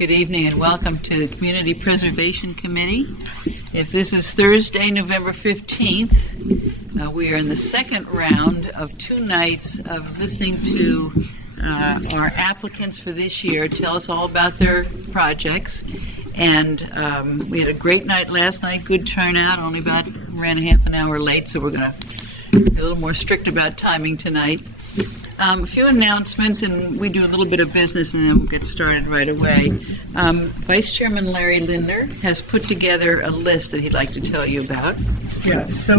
Good evening and welcome to the Community Preservation Committee. If this is Thursday, November 15th, we are in the second round of 2 nights of listening to our applicants for this year tell us all about their projects. And we had a great night last night, good turnout, only ran a half an hour late, so we're going to be a little more strict about timing tonight. A few announcements, and we do a little bit of business, and then we'll get started right away. Vice Chairman Larry Linder has put together a list that he'd like to tell you about. Yeah, so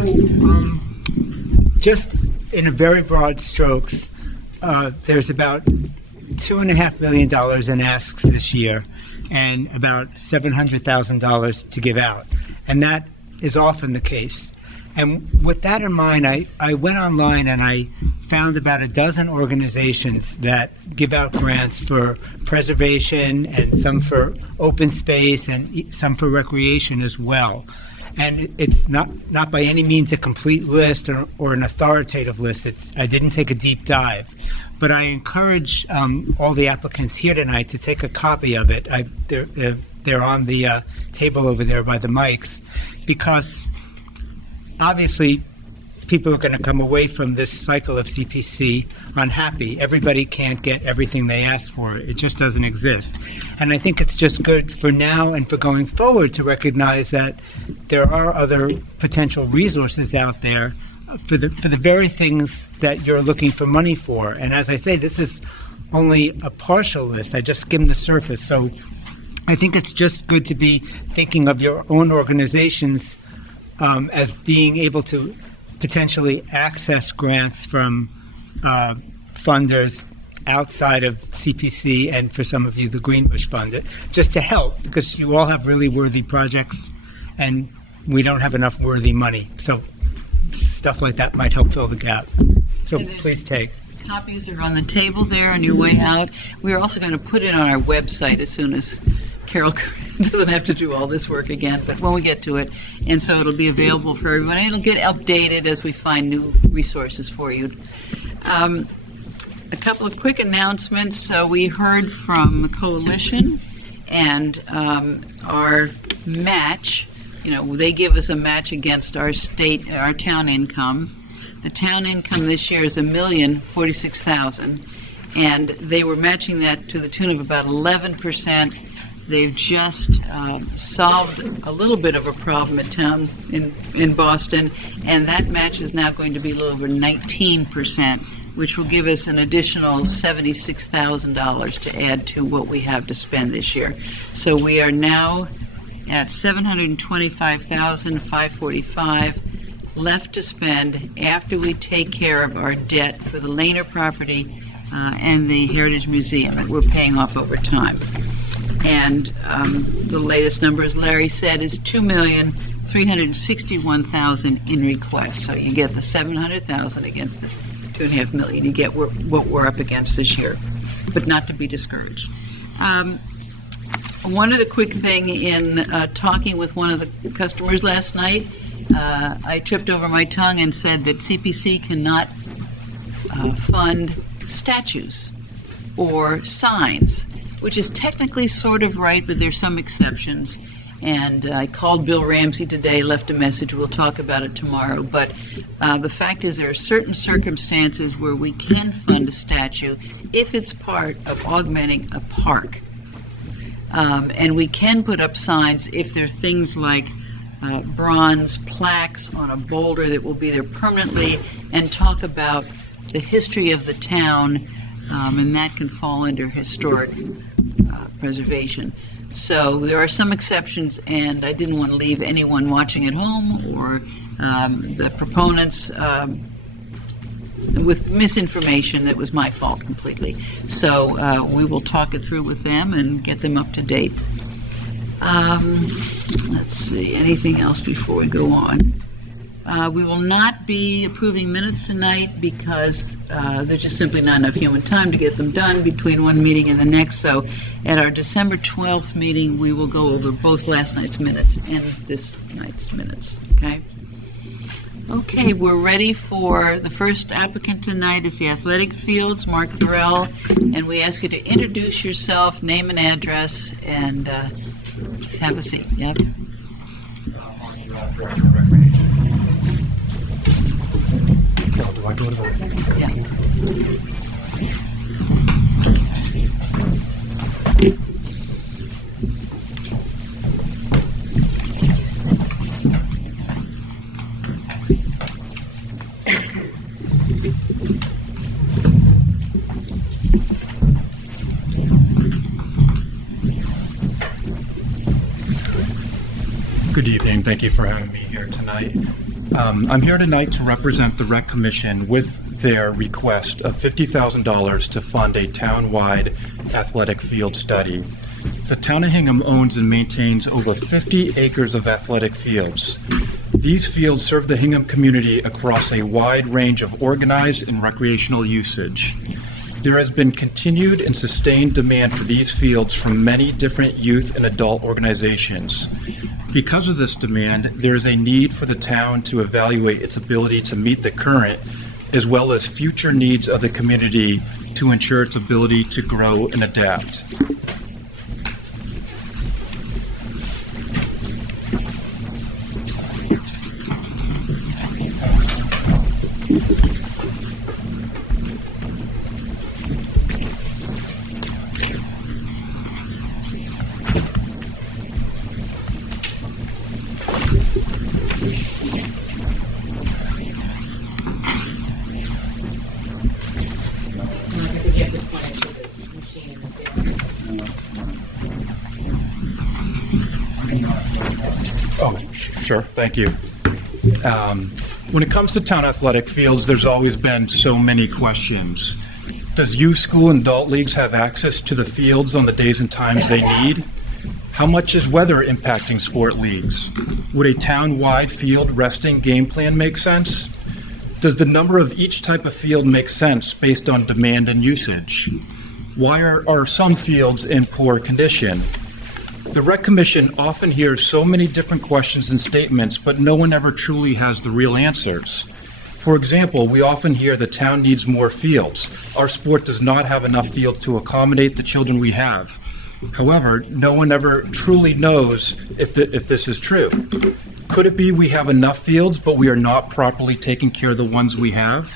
just in a very broad strokes, there's about $2.5 million in asks this year and about $700,000 to give out. And that is often the case. And with that in mind, I went online and I found about a dozen organizations that give out grants for preservation and some for open space and some for recreation as well. And it's not by any means a complete list or an authoritative list. I didn't take a deep dive. But I encourage all the applicants here tonight to take a copy of it. They're on the table over there by the mics, because obviously, people are going to come away from this cycle of CPC unhappy. Everybody can't get everything they ask for. It just doesn't exist. And I think it's just good for now and for going forward to recognize that there are other potential resources out there for the very things that you're looking for money for. And as I say, this is only a partial list. I just skimmed the surface. So I think it's just good to be thinking of your own organizations as being able to potentially access grants from funders outside of CPC, and for some of you, the Greenbush Fund, just to help, because you all have really worthy projects and we don't have enough worthy money. So stuff like that might help fill the gap. So please take. Copies are on the table there on your way out. We're also going to put it on our website as soon as Carol doesn't have to do all this work again, but when we get to it. And so it'll be available for everyone. It'll get updated as we find new resources for you. A couple of quick announcements. So we heard from the Coalition and our match. They give us a match against our town income. The town income this year is $1,046,000, and they were matching that to the tune of about 11%. They've just solved a little bit of a problem at town in Boston, and that match is now going to be a little over 19%, which will give us an additional $76,000 to add to what we have to spend this year. So we are now at $725,545 left to spend after we take care of our debt for the Lehner property and the Heritage Museum that we're paying off over time. And the latest number, as Larry said, is $2,361,000 in requests. So you get the $700,000 against the $2.5 million. You get what we're up against this year, but not to be discouraged. One other quick thing, in talking with one of the customers last night, I tripped over my tongue and said that CPC cannot fund statues or signs, which is technically sort of right, but there's some exceptions. And I called Bill Ramsey today, left a message. We'll talk about it tomorrow. But the fact is, there are certain circumstances where we can fund a statue if it's part of augmenting a park. And we can put up signs if there are things like bronze plaques on a boulder that will be there permanently, and talk about the history of the town, and that can fall under historic preservation. So there are some exceptions, and I didn't want to leave anyone watching at home or the proponents with misinformation. That was my fault completely. So we will talk it through with them and get them up to date. Let's see, anything else before we go on? We will not be approving minutes tonight because there's just simply not enough human time to get them done between one meeting and the next. So at our December 12th meeting, we will go over both last night's minutes and this night's minutes, okay? Okay, we're ready for the first applicant tonight is the athletic fields, Mark Thorell, and we ask you to introduce yourself, name and address, and have a seat. Yep. Do I go to the... Yeah. Good evening. Thank you for having me here tonight. I'm here tonight to represent the Rec Commission with their request of $50,000 to fund a town-wide athletic field study. The town of Hingham owns and maintains over 50 acres of athletic fields. These fields serve the Hingham community across a wide range of organized and recreational usage. There has been continued and sustained demand for these fields from many different youth and adult organizations. Because of this demand, there is a need for the town to evaluate its ability to meet the current as well as future needs of the community to ensure its ability to grow and adapt. Oh, sure. Thank you. When it comes to town athletic fields, there's always been so many questions. Does youth, school, and adult leagues have access to the fields on the days and times they need? How much is weather impacting sport leagues? Would a town-wide field resting game plan make sense? Does the number of each type of field make sense based on demand and usage? Why are some fields in poor condition? The Rec Commission often hears so many different questions and statements, but no one ever truly has the real answers. For example, we often hear the town needs more fields. Our sport does not have enough fields to accommodate the children we have. However, no one ever truly knows if this is true. Could it be we have enough fields, but we are not properly taking care of the ones we have?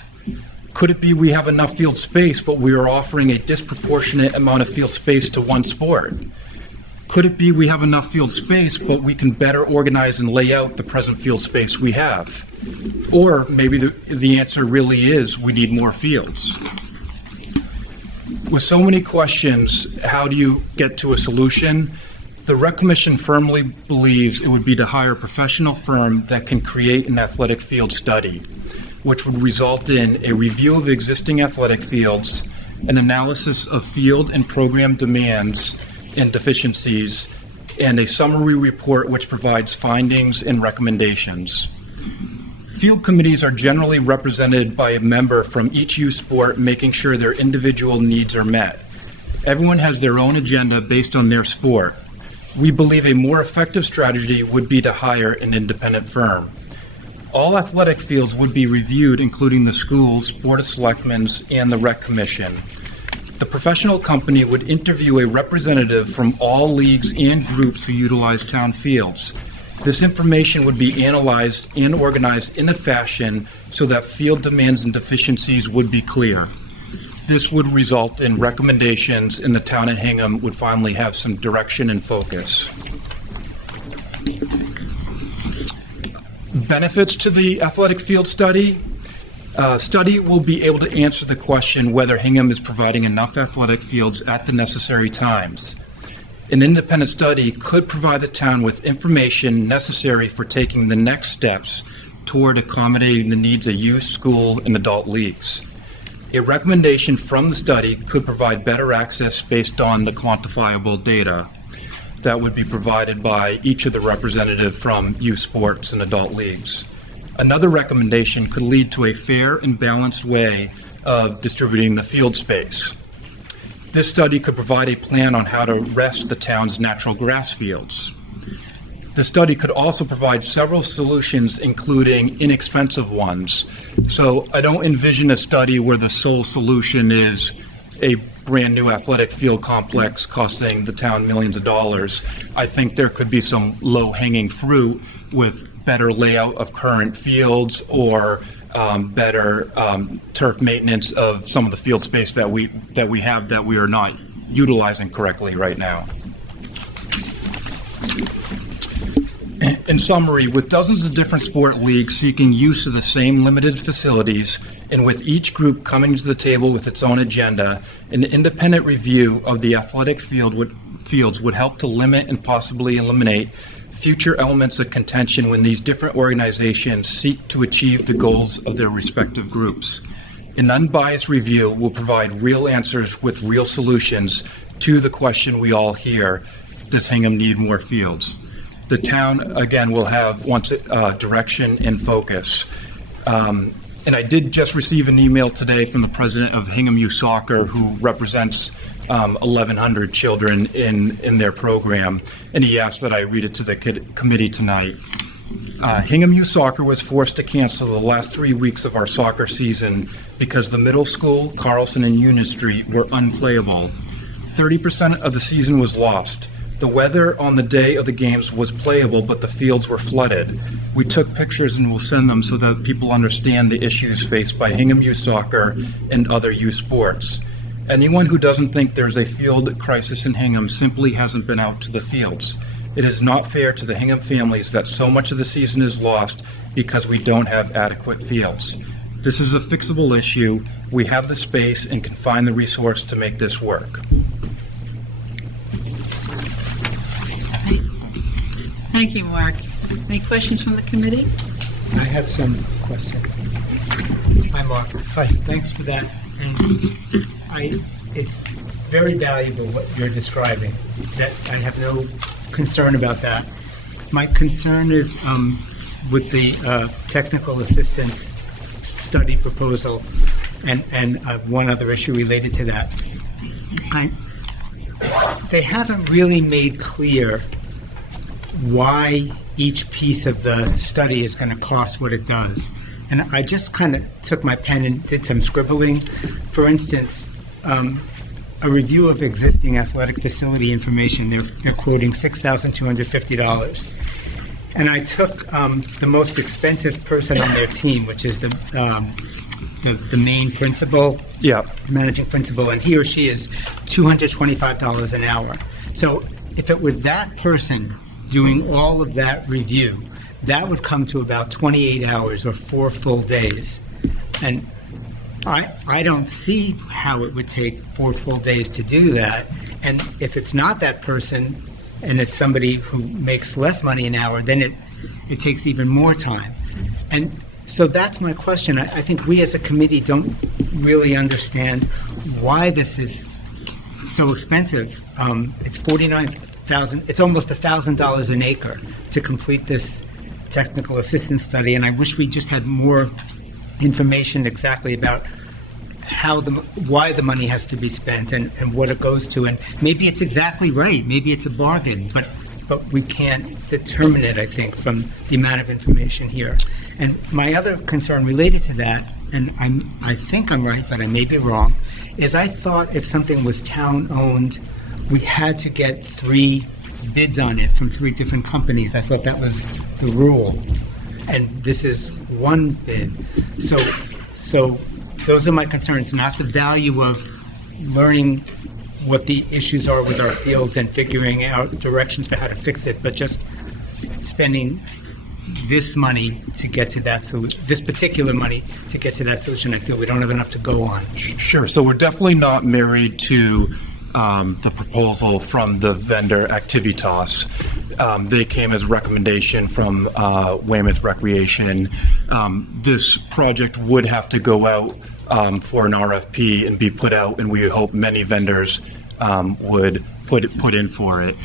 Could it be we have enough field space, but we are offering a disproportionate amount of field space to one sport? Could it be we have enough field space, but we can better organize and lay out the present field space we have? Or maybe the answer really is we need more fields. With so many questions, how do you get to a solution? The Rec Commission firmly believes it would be to hire a professional firm that can create an athletic field study, which would result in a review of existing athletic fields, an analysis of field and program demands and deficiencies, and a summary report which provides findings and recommendations. Field committees are generally represented by a member from each youth sport, making sure their individual needs are met. Everyone has their own agenda based on their sport. We believe a more effective strategy would be to hire an independent firm. All athletic fields would be reviewed, including the schools, Board of Selectmen, and the Rec Commission. The professional company would interview a representative from all leagues and groups who utilize town fields. This information would be analyzed and organized in a fashion so that field demands and deficiencies would be clear. This would result in recommendations, and the town of Hingham would finally have some direction and focus. Benefits to the athletic field study. Study will be able to answer the question whether Hingham is providing enough athletic fields at the necessary times. An independent study could provide the town with information necessary for taking the next steps toward accommodating the needs of youth, school, and adult leagues. A recommendation from the study could provide better access based on the quantifiable data that would be provided by each of the representatives from youth sports and adult leagues. Another recommendation could lead to a fair and balanced way of distributing the field space. This study could provide a plan on how to rest the town's natural grass fields. The study could also provide several solutions, including inexpensive ones. So I don't envision a study where the sole solution is a brand new athletic field complex costing the town millions of dollars. I think there could be some low-hanging fruit with better layout of current fields or better turf maintenance of some of the field space that we have that we are not utilizing correctly right now. In summary, with dozens of different sport leagues seeking use of the same limited facilities, and with each group coming to the table with its own agenda, an independent review of the athletic fields would help to limit and possibly eliminate future elements of contention when these different organizations seek to achieve the goals of their respective groups. An unbiased review will provide real answers with real solutions to the question we all hear: does Hingham need more fields? The town, again, will have direction and focus. And I did just receive an email today from the president of Hingham Youth Soccer, who represents 1,100 children in their program, and he asked that I read it to the committee tonight. Hingham Youth Soccer was forced to cancel the last 3 weeks of our soccer season because the middle school, Carlson, and Union Street were unplayable. 30% of the season was lost. The weather on the day of the games was playable, but the fields were flooded. We took pictures and we'll send them so that people understand the issues faced by Hingham Youth Soccer and other youth sports. Anyone who doesn't think there's a field crisis in Hingham simply hasn't been out to the fields. It is not fair to the Hingham families that so much of the season is lost because we don't have adequate fields. This is a fixable issue. We have the space and can find the resource to make this work. Thank you, Mark. Any questions from the committee? I have some questions. Hi, Mark. Hi. Thanks for that. And it's very valuable what you're describing. That I have no concern about that. My concern is with the technical assistance study proposal and one other issue related to that. They haven't really made clear why each piece of the study is going to cost what it does. And I just kind of took my pen and did some scribbling. For instance, a review of existing athletic facility information, they're quoting $6,250. And I took the most expensive person on their team, which is the main principal, managing principal, and he or she is $225 an hour. So if it were that person doing all of that review, that would come to about 28 hours or 4 full days. And I don't see how it would take 4 full days to do that. And if it's not that person and it's somebody who makes less money an hour, then it takes even more time. And so that's my question. I think we as a committee don't really understand why this is so expensive. It's $49,000. It's almost $1,000 an acre to complete this technical assistance study, and I wish we just had more information exactly about why the money has to be spent and what it goes to. And maybe it's exactly right. Maybe it's a bargain, but we can't determine it, I think, from the amount of information here. And my other concern related to that, and I think I'm right, but I may be wrong, is I thought if something was town-owned, we had to get 3 bids on it from 3 different companies. I thought that was the rule. And this is 1 bid. So those are my concerns, not the value of learning what the issues are with our fields and figuring out directions for how to fix it, but just spending this money to get to that solution, this particular money to get to that solution. I feel we don't have enough to go on. Sure. So we're definitely not married to the proposal from the vendor Activitas. They came as a recommendation from Weymouth Recreation. This project would have to go out for an RFP and be put out, and we hope many vendors would put in for it.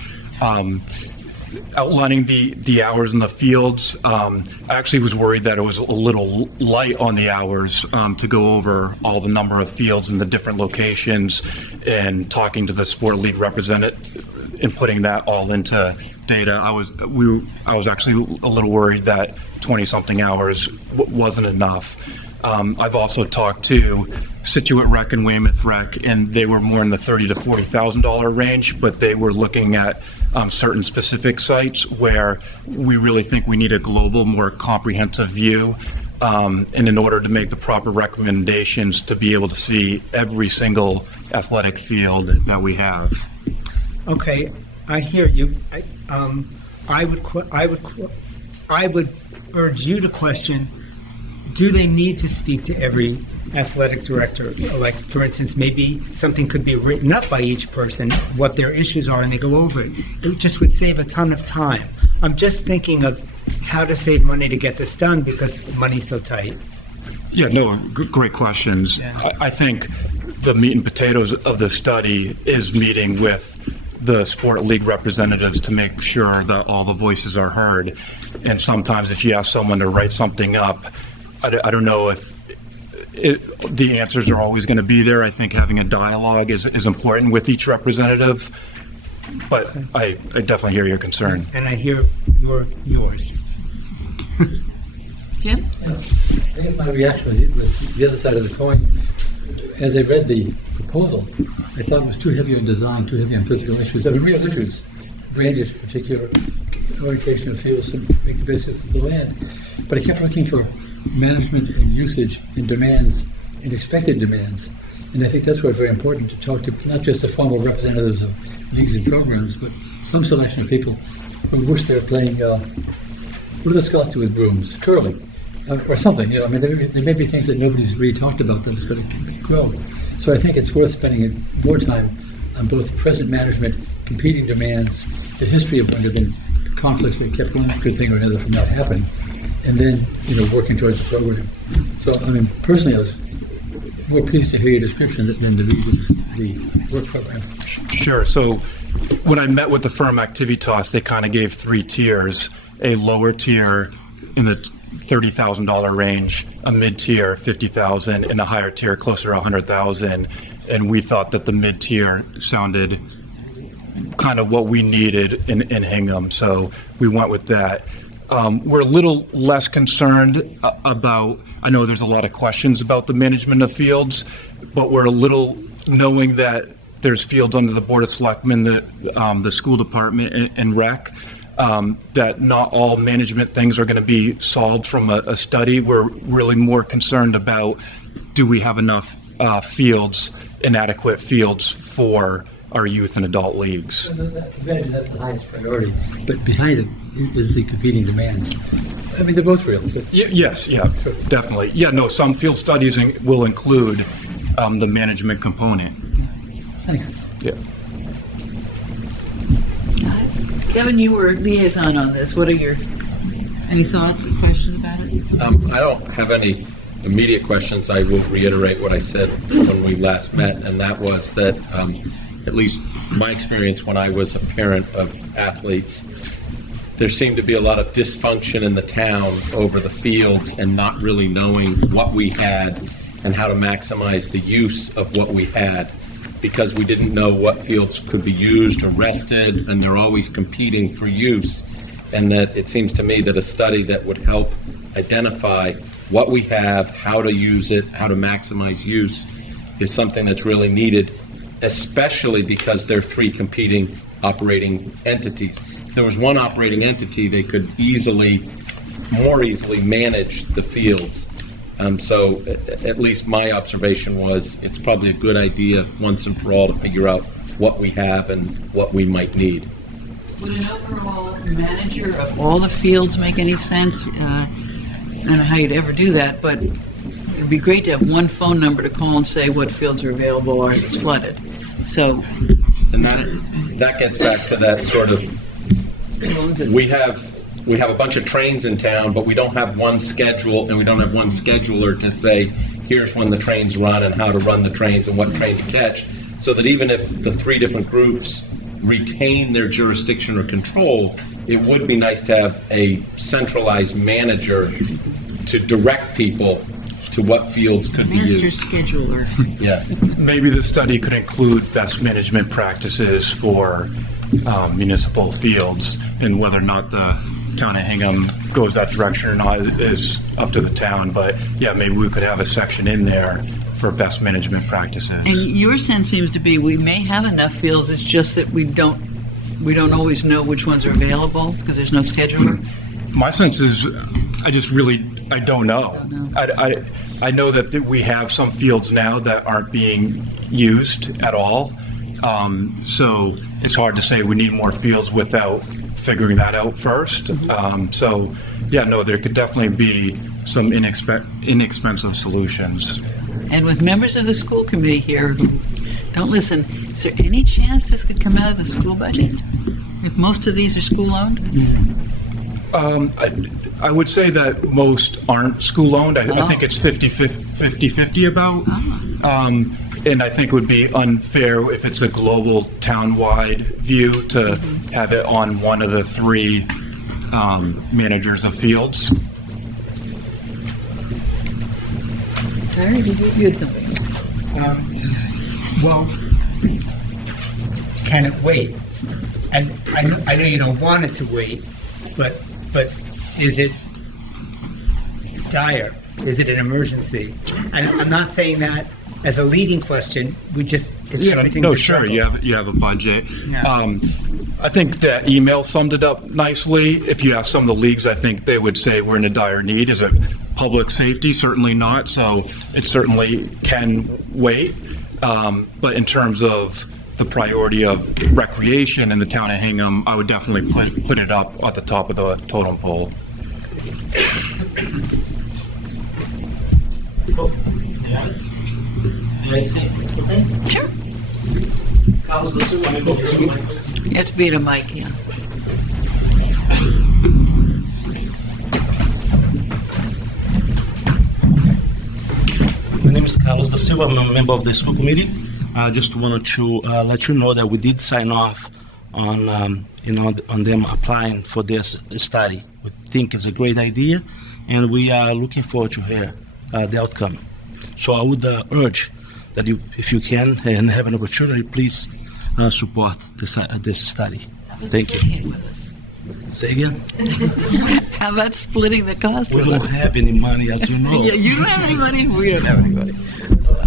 outlining the hours in the fields. I actually was worried that it was a little light on the hours to go over all the number of fields in the different locations and talking to the sport league representative and putting that all into data. I was actually a little worried that 20-something hours wasn't enough. I've also talked to Situate Rec and Weymouth Rec, and they were more in the $30,000 to $40,000 range, but they were looking at certain specific sites where we really think we need a global, more comprehensive view. And in order to make the proper recommendations to be able to see every single athletic field that we have. Okay, I hear you. I would urge you to question: do they need to speak to every athletic director? Like, for instance, maybe something could be written up by each person, what their issues are, and they go over it. It just would save a ton of time. I'm just thinking of how to save money to get this done because money's so tight. Yeah, no, great questions. Yeah. I think the meat and potatoes of the study is meeting with the sport league representatives to make sure that all the voices are heard. And sometimes if you ask someone to write something up, I don't know if the answers are always going to be there. I think having a dialogue is important with each representative, but I definitely hear your concern. And I hear yours. Jim? I guess my reaction was the other side of the coin. As I read the proposal, I thought it was too heavy on design, too heavy on physical issues. I mean, real issues, drainage in particular, orientation of fields to make the best use of the land. But I kept looking for management and usage and demands and expected demands. And I think that's why it's very important to talk to not just the formal representatives of leagues and programs, but some selection of people who wish they were playing, what do the Scots do with brooms? Curling. Or something, I mean, there may be things that nobody's really talked about that is going to grow. So I think it's worth spending more time on both present management, competing demands, the history of when there have been conflicts that kept one good thing or another from not happening, and then, working towards the program. So, I mean, personally, I was more pleased to hear your description than the work program. Sure. So when I met with the firm Activitas, they kind of gave 3 tiers: a lower tier in the $30,000 range, a mid-tier $50,000, and a higher tier closer to $100,000. And we thought that the mid-tier sounded kind of what we needed in Hingham, so we went with that. We're a little less concerned about, I know there's a lot of questions about the management of fields, but we're a little knowing that there's fields under the Board of Selectmen, the school department and rec, that not all management things are going to be solved from a study. We're really more concerned about, do we have enough fields, inadequate fields for our youth and adult leagues? That's the highest priority, but behind it is the competing demands. I mean, they're both real. Yes, definitely. Yeah, no, some field studies will include the management component. Thanks. Yeah. Kevin, you were liaison on this. What are any thoughts or questions about it? I don't have any immediate questions. I will reiterate what I said when we last met, and that was that, at least my experience when I was a parent of athletes, there seemed to be a lot of dysfunction in the town over the fields and not really knowing what we had and how to maximize the use of what we had, because we didn't know what fields could be used or rested, and they're always competing for use. And that it seems to me that a study that would help identify what we have, how to use it, how to maximize use, is something that's really needed, especially because there are 3 competing operating entities. If there was one operating entity, they could more easily manage the fields. So at least my observation was it's probably a good idea once and for all to figure out what we have and what we might need. Would an overall manager of all the fields make any sense? I don't know how you'd ever do that, but it would be great to have one phone number to call and say what fields are available, ours is flooded. So, and that gets back to that sort of, we have a bunch of trains in town, but we don't have one schedule, and we don't have one scheduler to say, here's when the trains run and how to run the trains and what train to catch, so that even if the 3 different groups retain their jurisdiction or control, it would be nice to have a centralized manager to direct people to what fields could be Master used. scheduler. Yes. Maybe the study could include best management practices for municipal fields, and whether or not the town of Hingham goes that direction or not is up to the town. But yeah, maybe we could have a section in there for best management practices. And your sense seems to be we may have enough fields, it's just that we don't always know which ones are available because there's no scheduler. My sense is I don't know. I know that we have some fields now that aren't being used at all. So it's hard to say we need more fields without figuring that out first. So yeah, no, there could definitely be some inexpensive solutions. And with members of the school committee here who don't listen, is there any chance this could come out of the school budget? If most of these are school-owned? I would say that most aren't school-owned. I think it's 50-50 about. And I think it would be unfair if it's a global town-wide view to have it on one of the three managers of fields. All right, you had something. Well, can it wait? And I know you don't want it to wait, but is it dire? Is it an emergency? And I'm not saying that as a leading question. We just No, sure. You have a budget. Yeah. I think that email summed it up nicely. If you ask some of the leagues, I think they would say we're in a dire need. Is it public safety? Certainly not. So it certainly can wait. But in terms of the priority of recreation in the town of Hingham, I would definitely put it up at the top of the totem pole. Sure. Carlos da Silva, member of the school committee, please. You have to be at a mic, yeah. My name is Carlos da Silva. I'm a member of the school committee. I just wanted to let you know that we did sign off on them applying for this study. We think it's a great idea, and we are looking forward to hear the outcome. So I would urge that you, if you can and have an opportunity, please support this study. Thank you. Say again? How about splitting the cost We with don't us? have any money, as you know. Yeah, you don't have any money, we don't have any money.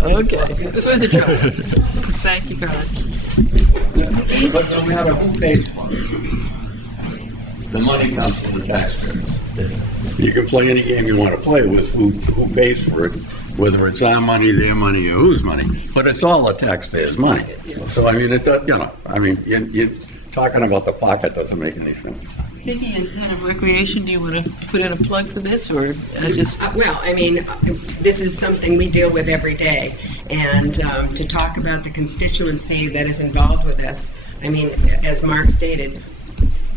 Okay, it's worth a try. Thank you, Carlos. But no matter who pays for it, the money comes from the taxpayer. You can play any game you want to play with who pays for it, whether it's our money, their money, or whose money. But it's all the taxpayers' money. So, I mean, you're talking about the pocket doesn't make any sense. Libby, as head of recreation, do you want to put in a plug for this, or just... Well, I mean, this is something we deal with every day, and to talk about the constituency that is involved with this, I mean, as Mark stated,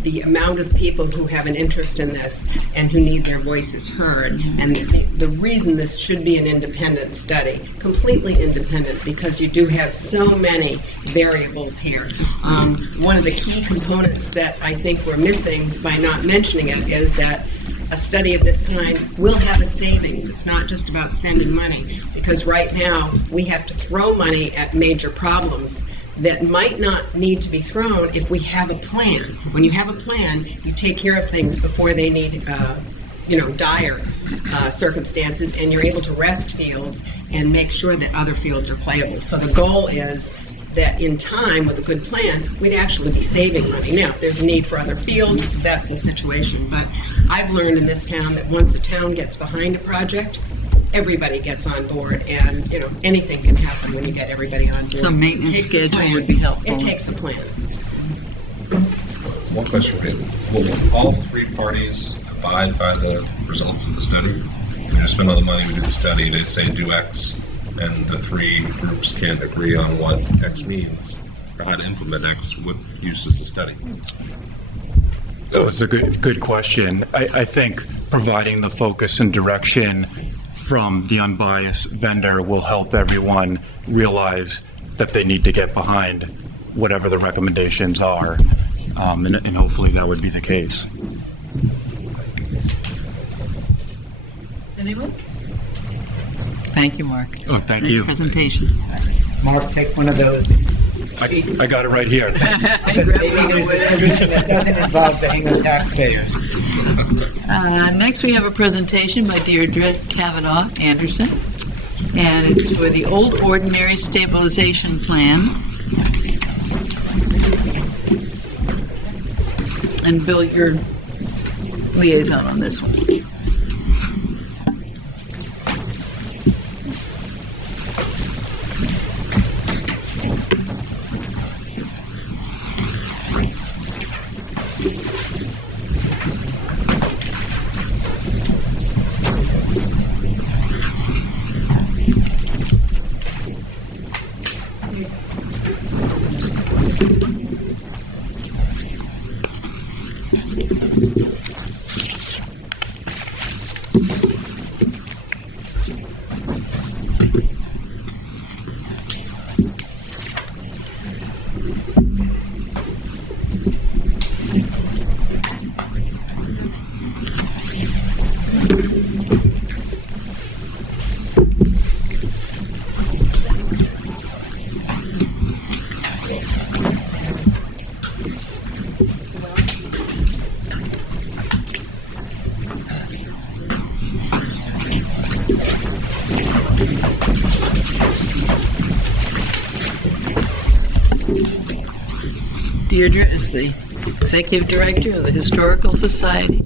the amount of people who have an interest in this and who need their voices heard, and the reason this should be an independent study, completely independent, because you do have so many variables here. One of the key components that I think we're missing by not mentioning it is that a study of this kind will have a savings. It's not just about spending money, because right now we have to throw money at major problems that might not need to be thrown if we have a plan. When you have a plan, you take care of things before they need, dire circumstances, and you're able to rest fields and make sure that other fields are playable. So the goal is that in time, with a good plan, we'd actually be saving money. Now, if there's a need for other fields, that's a situation. But I've learned in this town that once a town gets behind a project, everybody gets on board, and anything can happen when you get everybody on board. So maintenance schedule would be helpful. It takes a plan. One question for you. Will all three parties abide by the results of the study? You spend all the money, we do the study, they say do X, and the three groups can't agree on what X means, or how to implement X. What use is the study? Oh, it's a good question. I think providing the focus and direction from the unbiased vendor will help everyone realize that they need to get behind whatever the recommendations are. And hopefully that would be the case. Anyone? Thank you, Mark. Oh, thank Nice you. presentation. Mark, take one of those. I got it right here. Because maybe there's a solution that doesn't involve the Hingham taxpayers. Next, we have a presentation by Deirdre Kavanaugh Anderson, and it's for the Old Ordinary Stabilization Plan. And Bill, you're liaison on this one. Deirdre is the Executive Director of the Historical Society.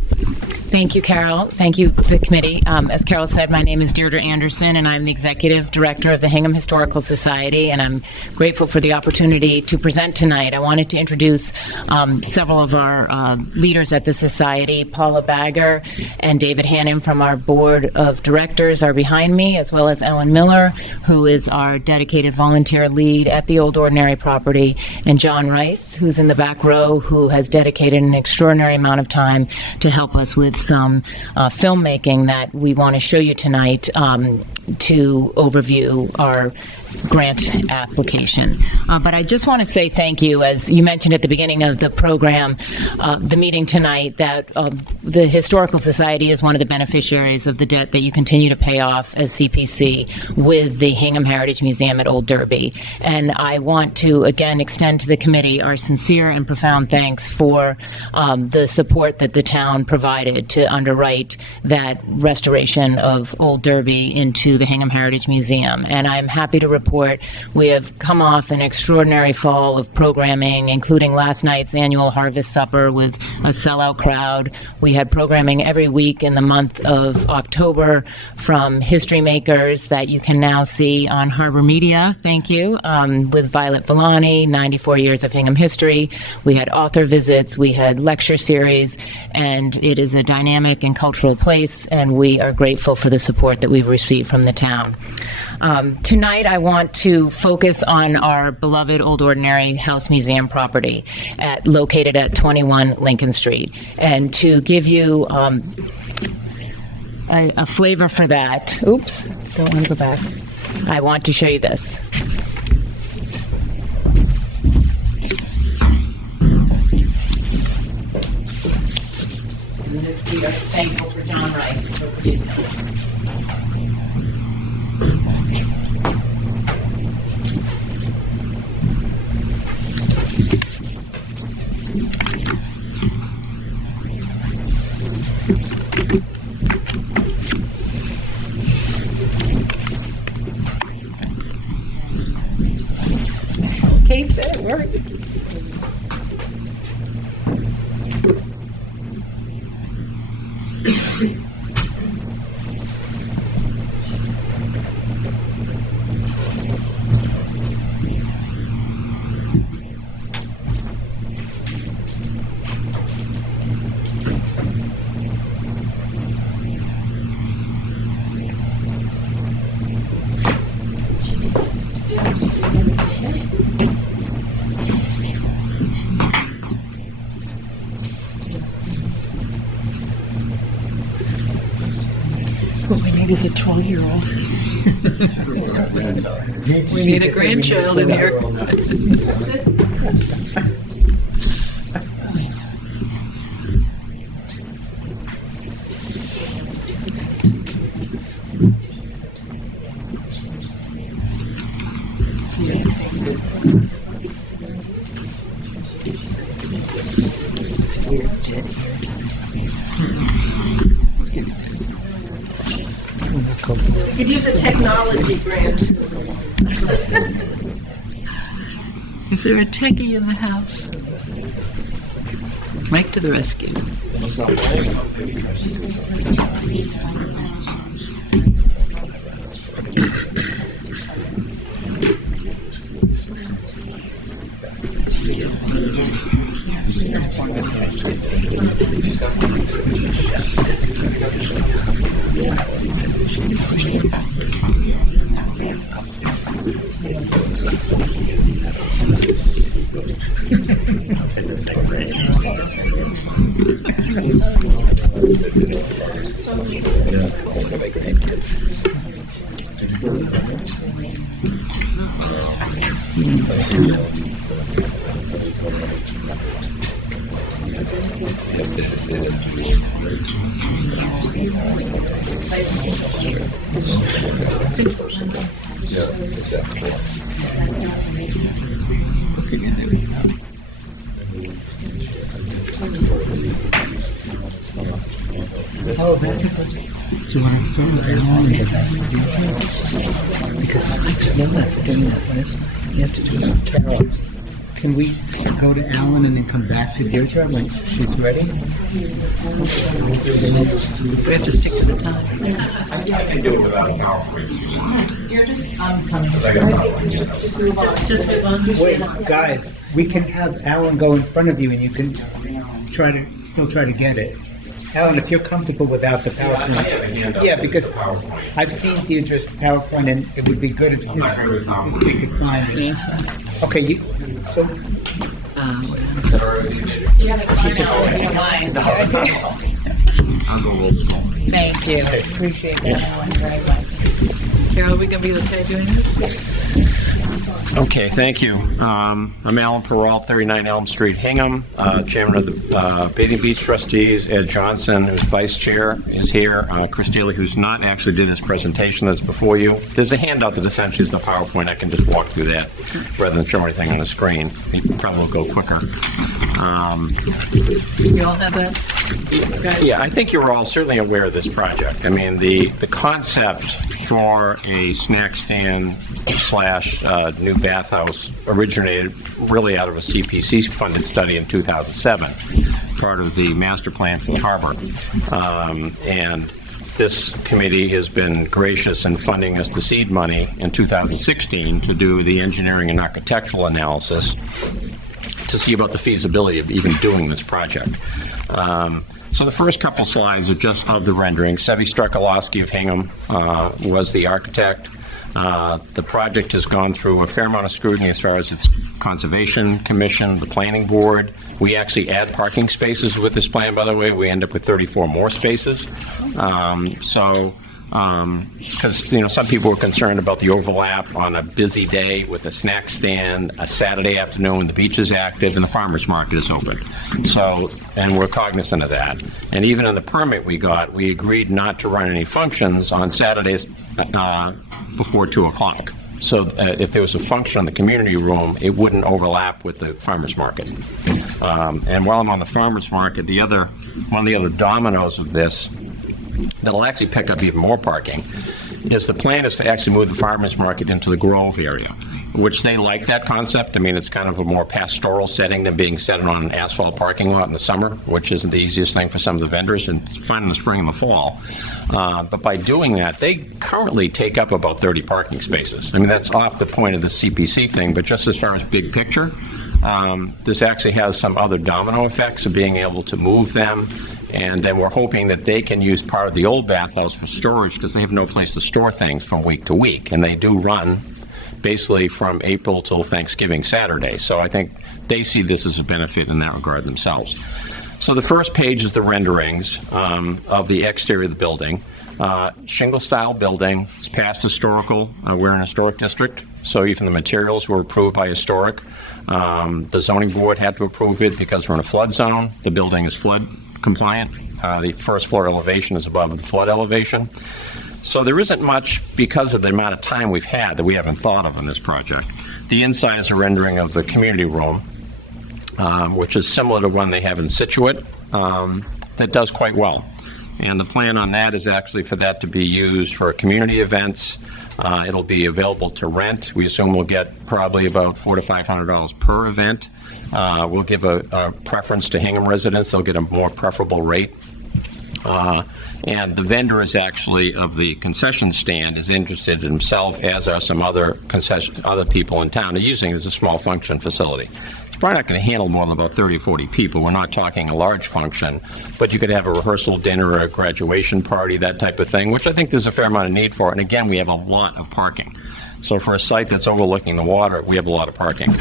Thank you, Carol. Thank you, the committee. As Carol said, my name is Deirdre Anderson, and I'm the Executive Director of the Hingham Historical Society, and I'm grateful for the opportunity to present tonight. I wanted to introduce several of our leaders at the Society. Paula Bagger and David Hannon from our Board of Directors are behind me, as well as Ellen Miller, who is our dedicated volunteer lead at the Old Ordinary property, and John Rice, who's in the back row, who has dedicated an extraordinary amount of time to help us with some filmmaking that we want to show you tonight to overview our grant application. But I just want to say thank you. As you mentioned at the beginning of the program, the meeting tonight, that the Historical Society is one of the beneficiaries of the debt that you continue to pay off as CPC with the Hingham Heritage Museum at Old Derby. And I want to again extend to the committee our sincere and profound thanks for the support that the town provided to underwrite that restoration of Old Derby into the Hingham Heritage Museum. And I'm happy to report we have come off an extraordinary fall of programming, including last night's annual Harvest Supper with a sellout crowd. We had programming every week in the month of October from history makers that you can now see on Harbor Media, thank you, with Violet Villani, 94 Years of Hingham History. We had author visits, we had lecture series, and it is a dynamic and cultural place, and we are grateful for the support that we've received from the town. Tonight, I want to focus on our beloved Old Ordinary House Museum property located at 21 Lincoln Street. And to give you a flavor for that, oops, don't want to go back. I want to show you this. And this, we are thankful for John Rice for producing it. Kate said it worked. We need is a 12-year-old. We need a grandchild in here. Could use a technology grant. Is there a techie in the house? Mike to the rescue. Oh, that's a good. Do you want to start with Alan and get back to Deirdre? Because no, I'm forgetting that one. You have to do it with Carol. Can we go to Alan and then come back to Deirdre when she's ready? We have to stick to the time. I can do it without a PowerPoint. Deirdre, I'm coming. Just move on. Wait, guys, we can have Alan go in front of you and you can still try to get it. Alan, if you're comfortable without the PowerPoint. I have a hand up. Yeah, because PowerPoint. I've seen Deirdre's PowerPoint and it would be good if we could find it. Okay, so You haven't signed out your lines. I'll go old school. Thank you. Appreciate that, Alan, very much. Carol, are we going to be okay doing this? Okay, thank you. I'm Alan Perrault, 39 Elm Street, Hingham, chairman of the Bathing Beach Trustees. Ed Johnson, who's vice chair, is here. Chris Daly, who's not, actually did this presentation that's before you. There's a handout that essentially is the PowerPoint. I can just walk through that rather than show anything on the screen. It probably will go quicker. You all have that? Guys? Yeah, I think you're all certainly aware of this project. I mean, the concept for a snack stand / new bathhouse originated really out of a CPC-funded study in 2007, part of the master plan for the harbor. And this committee has been gracious in funding us the seed money in 2016 to do the engineering and architectural analysis to see about the feasibility of even doing this project. So the first couple slides are just of the rendering. Sevi Strakolowski of Hingham was the architect. The project has gone through a fair amount of scrutiny as far as its Conservation Commission, the Planning Board. We actually add parking spaces with this plan, by the way. We end up with 34 more spaces. Because some people were concerned about the overlap on a busy day with a snack stand, a Saturday afternoon when the beach is active and the farmers market is open. And we're cognizant of that. And even in the permit we got, we agreed not to run any functions on Saturdays before 2 o'clock. So if there was a function in the community room, it wouldn't overlap with the farmers market. And while I'm on the farmers market, one of the other dominoes of this that'll actually pick up even more parking is the plan is to actually move the farmers market into the Grove area, which they like that concept. I mean, it's kind of a more pastoral setting than being set on an asphalt parking lot in the summer, which isn't the easiest thing for some of the vendors, and it's fine in the spring and the fall. But by doing that, they currently take up about 30 parking spaces. I mean, that's off the point of the CPC thing, but just as far as big picture, this actually has some other domino effects of being able to move them. And then we're hoping that they can use part of the old bathhouse for storage because they have no place to store things from week to week. And they do run basically from April till Thanksgiving Saturday. So I think they see this as a benefit in that regard themselves. So the first page is the renderings of the exterior of the building. Shingle-style building. It's past historical. We're in a historic district, so even the materials were approved by historic. The zoning board had to approve it because we're in a flood zone. The building is flood compliant. The first floor elevation is above the flood elevation. So there isn't much, because of the amount of time we've had, that we haven't thought of on this project. The inside is a rendering of the community room. which is similar to one they have in Situate, that does quite well. And the plan on that is actually for that to be used for community events. It'll be available to rent. We assume we'll get probably about $400 to $500 per event. We'll give a preference to Hingham residents. They'll get a more preferable rate. And the vendor is actually of the concession stand is interested in himself, as are some other people in town. They're using it as a small function facility. It's probably not going to handle more than about 30 or 40 people. We're not talking a large function, but you could have a rehearsal dinner or a graduation party, that type of thing, which I think there's a fair amount of need for. And again, we have a lot of parking. So for a site that's overlooking the water, we have a lot of parking.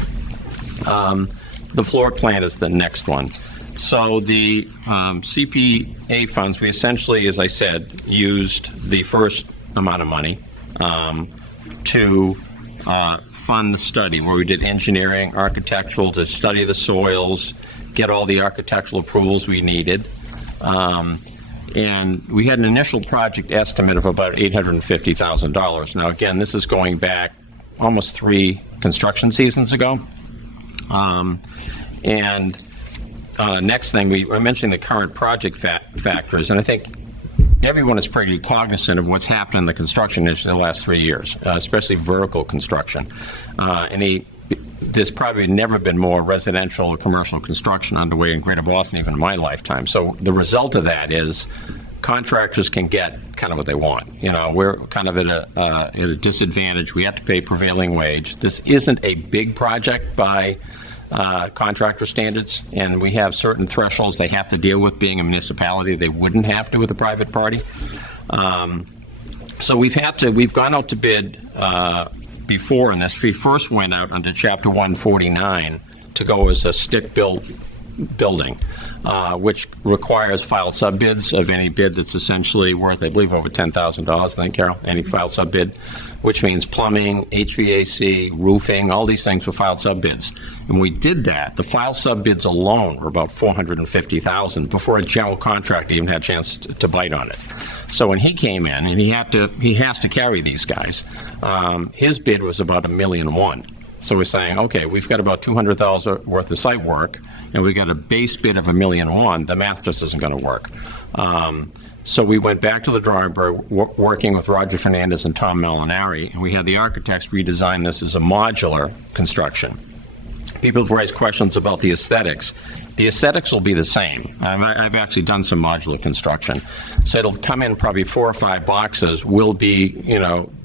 The floor plan is the next one. So the CPA funds, we essentially, as I said, used the first amount of money to fund the study, where we did engineering, architectural, to study the soils, get all the architectural approvals we needed. And we had an initial project estimate of about $850,000. Now, again, this is going back almost 3 construction seasons ago. Next thing, we were mentioning the current project factors, and I think everyone is pretty cognizant of what's happened in the construction industry in the last 3 years, especially vertical construction. There's probably never been more residential or commercial construction underway in Greater Boston, even in my lifetime. So the result of that is contractors can get kind of what they want. We're kind of at a disadvantage. We have to pay prevailing wage. This isn't a big project by contractor standards, and we have certain thresholds they have to deal with. Being a municipality, they wouldn't have to with a private party. So we've gone out to bid before in this. We first went out under Chapter 149 to go as a stick-built building, which requires filed sub-bids of any bid that's essentially worth, I believe, over $10,000, I think, Carol, any filed sub-bid, which means plumbing, HVAC, roofing, all these things were filed sub-bids. And we did that. The filed sub-bids alone were about $450,000 before a general contractor even had a chance to bite on it. So when he came in, and he has to carry these guys, his bid was about $1.1 million. So we're saying, okay, we've got about $200,000 worth of site work, and we got a base bid of $1.1 million. The math just isn't going to work. So we went back to the drawing board, working with Roger Fernandez and Tom Molinari, and we had the architects redesign this as a modular construction. People have raised questions about the aesthetics. The aesthetics will be the same. I've actually done some modular construction. So it'll come in probably 4 or 5 boxes. Will be,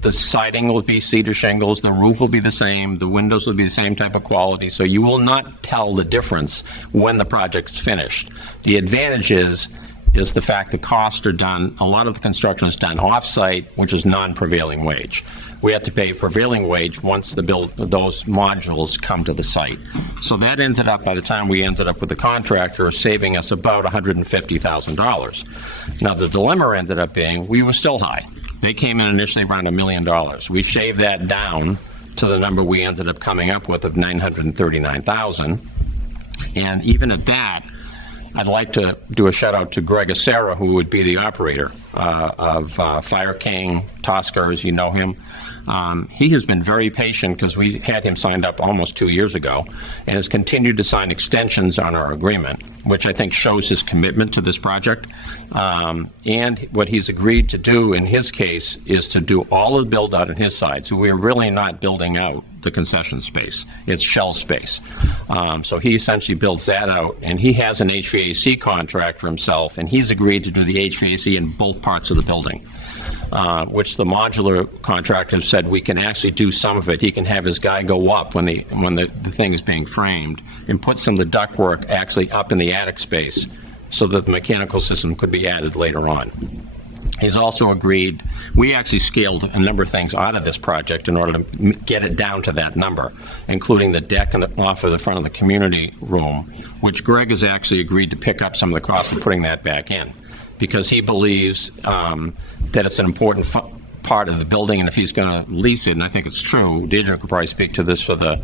the siding will be cedar shingles, the roof will be the same, the windows will be the same type of quality. So you will not tell the difference when the project's finished. The advantage is the fact the costs are done, a lot of the construction is done off-site, which is non-prevailing wage. We have to pay prevailing wage once those modules come to the site. So that ended up, by the time we ended up with the contractor, saving us about $150,000. Now, the dilemma ended up being we were still high. They came in initially around $1 million. We shaved that down to the number we ended up coming up with of $939,000. And even at that, I'd like to do a shout out to Greg Acera, who would be the operator of Fire King, Tosca, as you know him. He has been very patient because we had him signed up almost 2 years ago and has continued to sign extensions on our agreement, which I think shows his commitment to this project. And what he's agreed to do in his case is to do all of the build out on his side. So we're really not building out the concession space. It's shell space. So he essentially builds that out, and he has an HVAC contractor himself, and he's agreed to do the HVAC in both parts of the building, which the modular contractor said we can actually do some of it. He can have his guy go up when the thing is being framed and put some of the ductwork actually up in the attic space so that the mechanical system could be added later on. He's also agreed, we actually scaled a number of things out of this project in order to get it down to that number, including the deck off of the front of the community room, which Greg has actually agreed to pick up some of the cost of putting that back in, because he believes that it's an important part of the building, and if he's going to lease it, and I think it's true, Deirdre could probably speak to this for the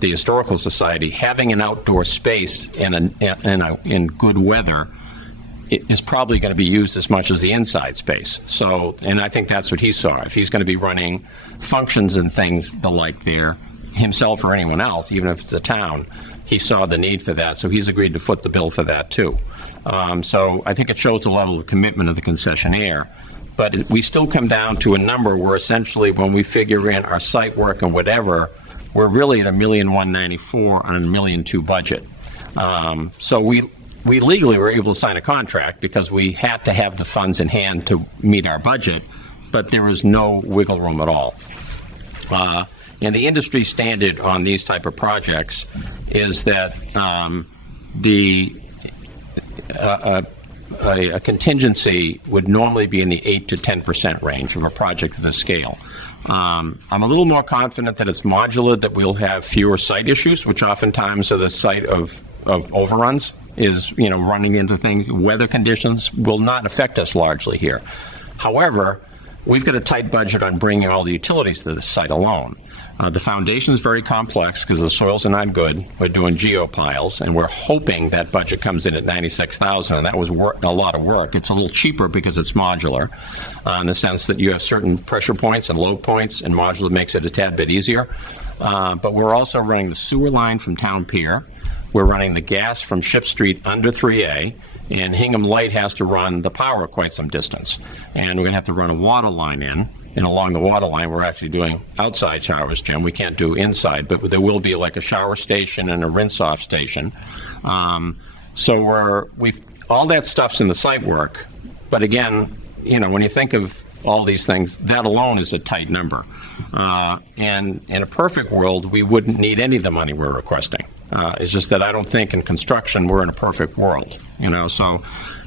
Historical Society, having an outdoor space in good weather is probably going to be used as much as the inside space. So, and I think that's what he saw. If he's going to be running functions and things the like there, himself or anyone else, even if it's a town, he saw the need for that, so he's agreed to foot the bill for that too. So I think it shows the level of commitment of the concessionaire. But we still come down to a number where essentially when we figure in our site work and whatever, we're really at $1,194,000 on a $1,200,000 budget. So we legally were able to sign a contract because we had to have the funds in hand to meet our budget, but there was no wiggle room at all. And the industry standard on these type of projects is that a contingency would normally be in the 8 to 10% range of a project of this scale. I'm a little more confident that it's modular, that we'll have fewer site issues, which oftentimes are the site of overruns, is running into things. Weather conditions will not affect us largely here. However, we've got a tight budget on bringing all the utilities to the site alone. The foundation is very complex because the soils are not good. We're doing geopiles, and we're hoping that budget comes in at $96,000, and that was a lot of work. It's a little cheaper because it's modular, in the sense that you have certain pressure points and load points, and modular makes it a tad bit easier. But we're also running the sewer line from Town Pier. We're running the gas from Ship Street under 3A, and Hingham Light has to run the power quite some distance. And we're going to have to run a water line in. And along the water line, we're actually doing outside showers, Jim. We can't do inside, but there will be like a shower station and a rinse-off station. So all that stuff's in the site work. But again, when you think of all these things, that alone is a tight number. And in a perfect world, we wouldn't need any of the money we're requesting. It's just that I don't think in construction we're in a perfect world, So,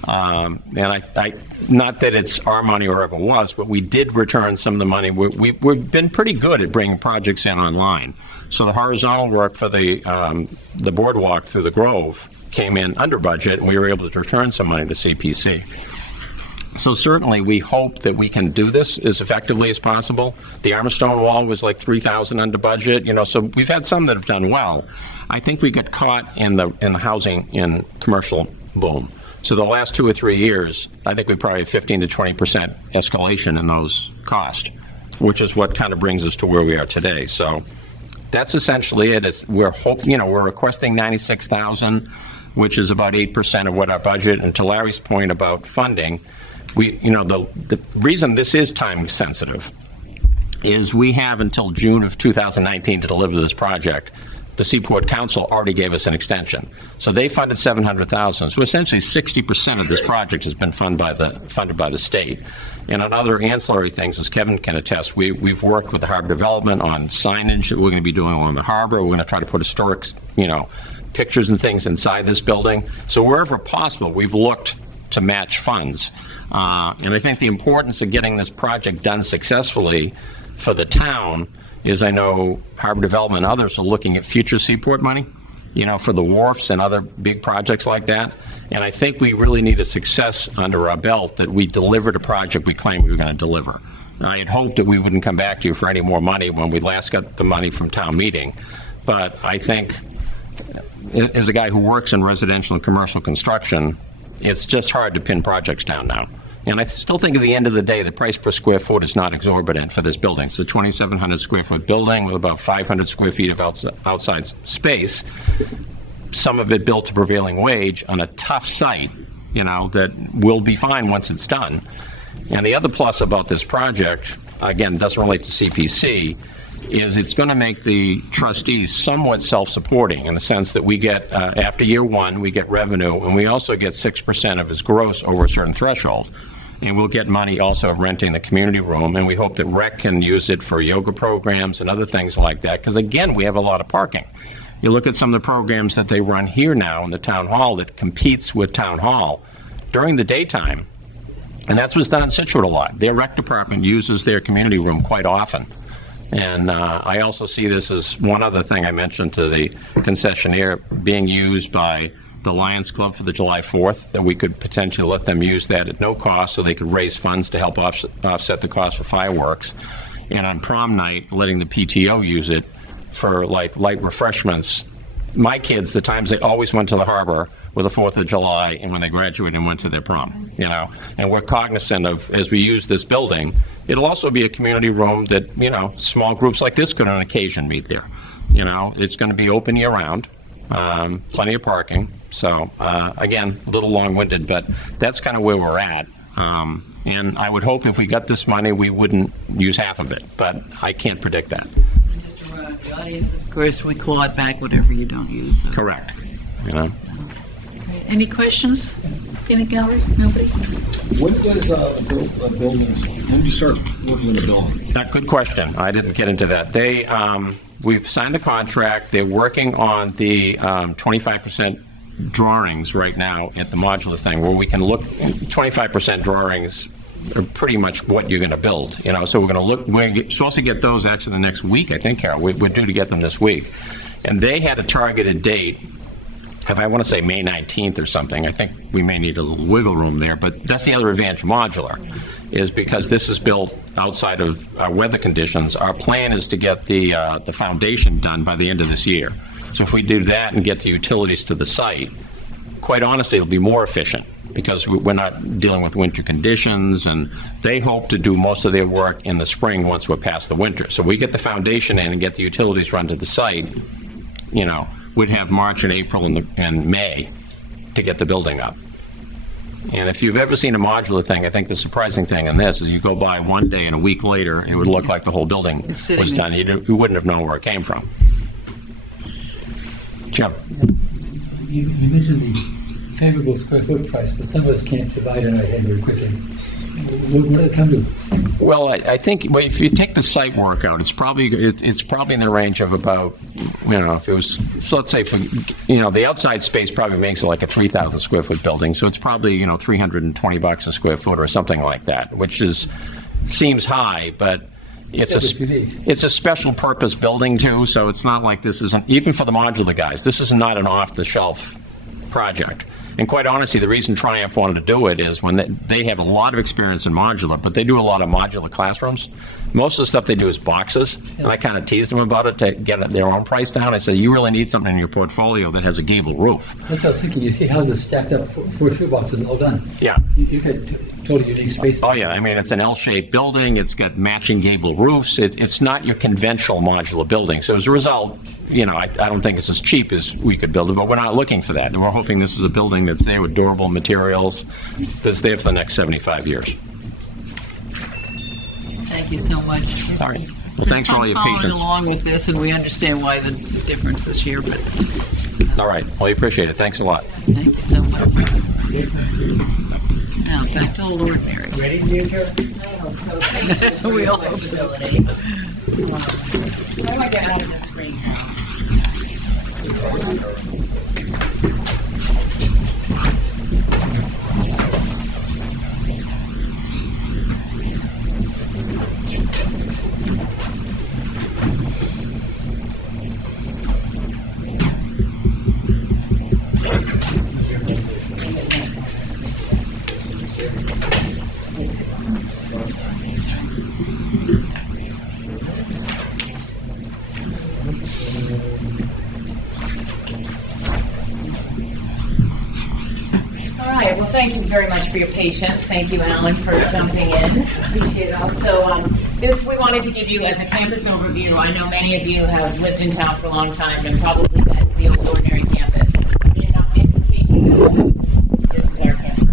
and I not that it's our money or ever was, but we did return some of the money. We've been pretty good at bringing projects in online. So the horizontal work for the boardwalk through the Grove came in under budget, and we were able to return some money to CPC. So certainly we hope that we can do this as effectively as possible. The Armstrong wall was like $3,000 under budget, so we've had some that have done well. I think we got caught in the housing and commercial boom. So the last 2 or 3 years, I think we probably have 15 to 20% escalation in those costs, which is what kind of brings us to where we are today. So that's essentially it. We're requesting $96,000, which is about 8% of what our budget. And to Larry's point about funding, the reason this is time sensitive is we have until June of 2019 to deliver this project. The Seaport Council already gave us an extension. So they funded $700,000. So essentially 60% of this project has been funded by the state. And on other ancillary things, as Kevin can attest, we've worked with the Harbor Development on signage that we're going to be doing along the harbor. We're going to try to put historic, pictures and things inside this building. So wherever possible, we've looked to match funds. And I think the importance of getting this project done successfully for the town is, I know Harbor Development and others are looking at future seaport money, for the wharfs and other big projects like that. And I think we really need a success under our belt that we delivered a project we claimed we were going to deliver. I had hoped that we wouldn't come back to you for any more money when we last got the money from town meeting. But I think, as a guy who works in residential and commercial construction, it's just hard to pin projects down now. And I still think at the end of the day, the price per square foot is not exorbitant for this building. It's a 2,700 square foot building with about 500 square feet of outside space, some of it built to prevailing wage on a tough site, that will be fine once it's done. And the other plus about this project, again, doesn't relate to CPC, is it's going to make the trustees somewhat self-supporting in the sense that we get, after year one, we get revenue, and we also get 6% of his gross over a certain threshold. And we'll get money also of renting the community room, and we hope that rec can use it for yoga programs and other things like that, because again, we have a lot of parking. You look at some of the programs that they run here now in the town hall that competes with town hall during the daytime, and that's what's done in Situate a lot. Their rec department uses their community room quite often. And I also see this as one other thing I mentioned to the concessionaire being used by the Lions Club for the July 4th, that we could potentially let them use that at no cost so they could raise funds to help offset the cost for fireworks. And on prom night, letting the PTO use it for like light refreshments. My kids, the times they always went to the harbor were the 4th of July and when they graduated and went to their prom, And we're cognizant of, as we use this building, it'll also be a community room that, small groups like this could on occasion meet there. It's going to be open year round. plenty of parking. So again, a little long-winded, but that's kind of where we're at. And I would hope if we got this money, we wouldn't use half of it, but I can't predict that. Just to remind the audience, of course, we claw it back whatever you don't use. So. Correct. You know. Any questions in the gallery? Nobody? When does a building, when do you start working on the building? Good question. I didn't get into that. We've signed the contract. They're working on the 25% drawings right now at the modular thing, where we can look. 25% drawings are pretty much what you're going to build. You know, so we're going to look. We're supposed to get those actually the next week, I think, Carol. We're due to get them this week, and they had a targeted date. If I want to say May 19th or something, I think we may need a little wiggle room there, but that's the other advantage of modular, is because this is built outside of our weather conditions. Our plan is to get the foundation done by the end of this year. So if we do that and get the utilities to the site, quite honestly, it'll be more efficient because we're not dealing with winter conditions, and they hope to do most of their work in the spring once we're past the winter. So we get the foundation in and get the utilities run to the site, you know, we'd have March and April and May to get the building up. And if you've ever seen a modular thing, I think the surprising thing in this is you go by one day and a week later, it would look like the whole building was done. You wouldn't have known where it came from. Jim. You mentioned the favorable square foot price, but some of us can't divide in our head very quickly. What did it come to? Well, I think if you take the site work out, it's probably in the range of about, you know, if it was, so let's say for, you know, the outside space probably makes it like a 3,000 square foot building, so it's probably, you know, $320 a square foot or something like that, which seems high, but it's a special purpose building too, so it's not like this isn't, even for the modular guys, this is not an off the shelf project. And quite honestly, the reason Triumph wanted to do it is when they have a lot of experience in modular, but they do a lot of modular classrooms. Most of the stuff they do is boxes, and I kind of teased them about it to get their own price down. I said, you really need something in your portfolio that has a gable roof. That's what I was thinking. You see houses stacked up, four boxes all done. Yeah. You get totally unique space. Oh, yeah. I mean, it's an L-shaped building. It's got matching gable roofs. It's not your conventional modular building. So as a result, you know, I don't think it's as cheap as we could build it, but we're not looking for that. And we're hoping this is a building that's there with durable materials that's there for the next 75 years. Thank you so much. All right. Well, thanks for all your patience. Following along with this, and we understand why the difference this year, but... All right. Well, we appreciate it. Thanks a lot. Thank you so much. Now, back to Old Ordinary. Ready, Deirdre? I hope so. We all hope so. How do I get out of this screen now? All right, well, thank you very much for your patience. Thank you, Alan, for jumping in. Appreciate it. Also, this we wanted to give you as a campus overview. I know many of you have lived in town for a long time and probably been to the Old Ordinary campus. In case you know, this is our campus.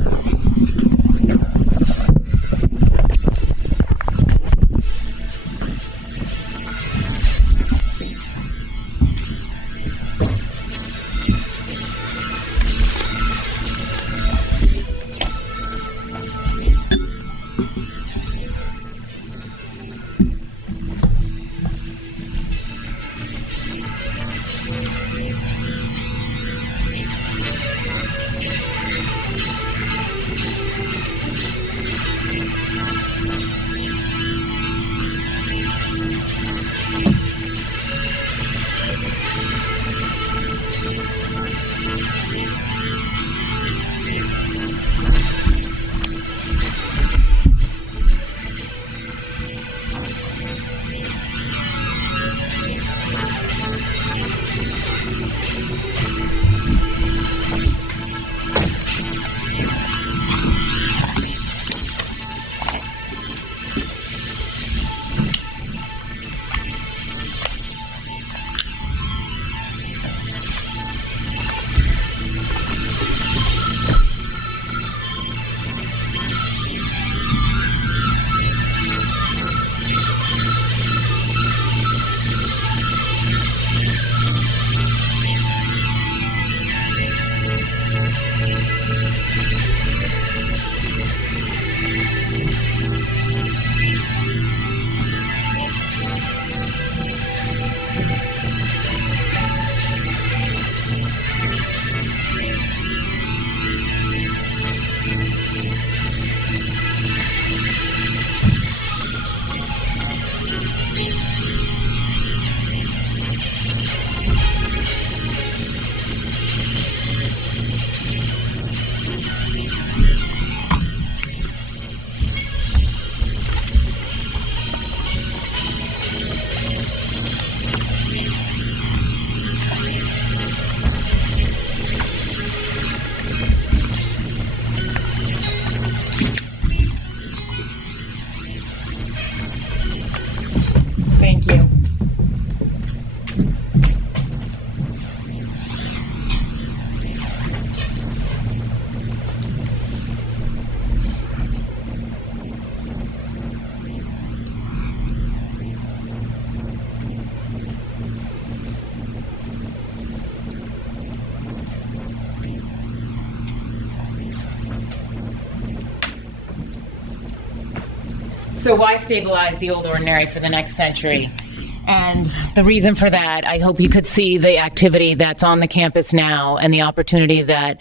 So why stabilize the old ordinary for the next century? And the reason for that, I hope you could see the activity that's on the campus now and the opportunity that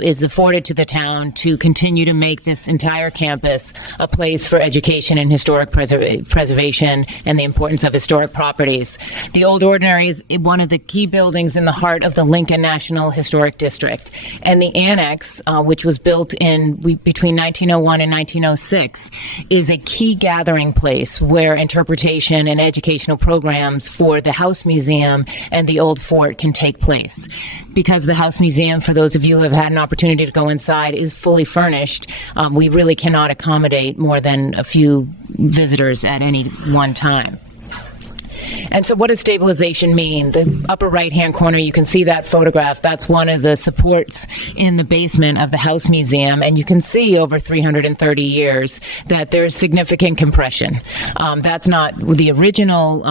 is afforded to the town to continue to make this entire campus a place for education and historic preservation and the importance of historic properties. The Old Ordinary is one of the key buildings in the heart of the Lincoln National Historic District. And the annex, which was built between 1901 and 1906, is a key gathering place where interpretation and educational programs for the House Museum and the Old Fort can take place. Because the House Museum, for those of you who have had an opportunity to go inside, is fully furnished, we really cannot accommodate more than a few visitors at any one time. And so what does stabilization mean? The upper right-hand corner, you can see that photograph. That's one of the supports in the basement of the House Museum. And you can see over 330 years that there's significant compression. That's not the original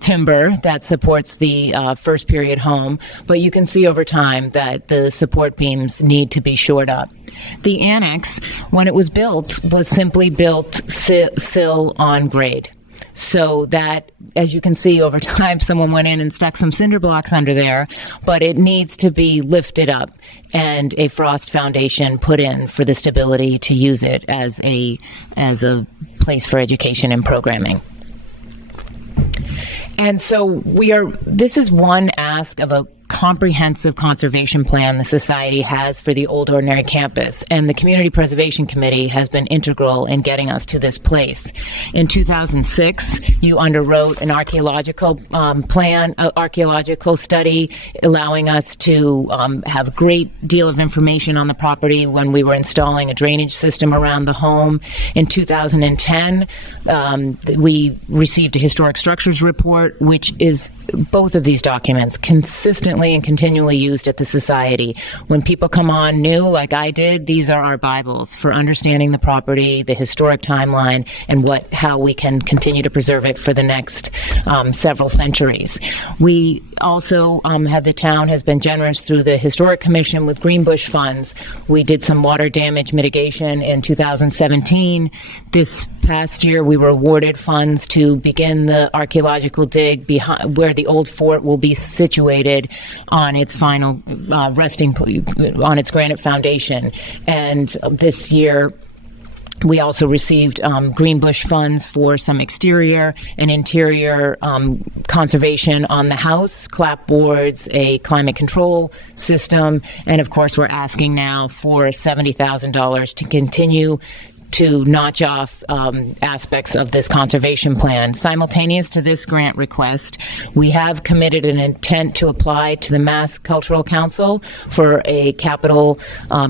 timber that supports the first period home, but you can see over time that the support beams need to be shored up. The annex, when it was built, was simply built sill on grade. So that, as you can see over time, someone went in and stuck some cinder blocks under there, but it needs to be lifted up and a frost foundation put in for the stability to use it as a place for education and programming. And so this is one ask of a comprehensive conservation plan the Society has for the Old Ordinary campus, and the Community Preservation Committee has been integral in getting us to this place. In 2006, you underwrote an archaeological archaeological study, allowing us to have a great deal of information on the property when we were installing a drainage system around the home. In 2010, we received a historic structures report, which is both of these documents consistently and continually used at the Society. When people come on new, like I did, these are our Bibles for understanding the property, the historic timeline, and how we can continue to preserve it for the next several centuries. We also the town has been generous through the Historic Commission with Greenbush funds. We did some water damage mitigation in 2017. This past year, we were awarded funds to begin the archaeological dig behind where the old fort will be situated on its final resting on its granite foundation. And this year, we also received Greenbush funds for some exterior and interior conservation on the house, clapboards, a climate control system, and of course we're asking now for $70,000 to continue to notch off aspects of this conservation plan. Simultaneous to this grant request, we have committed an intent to apply to the Mass Cultural Council for a capital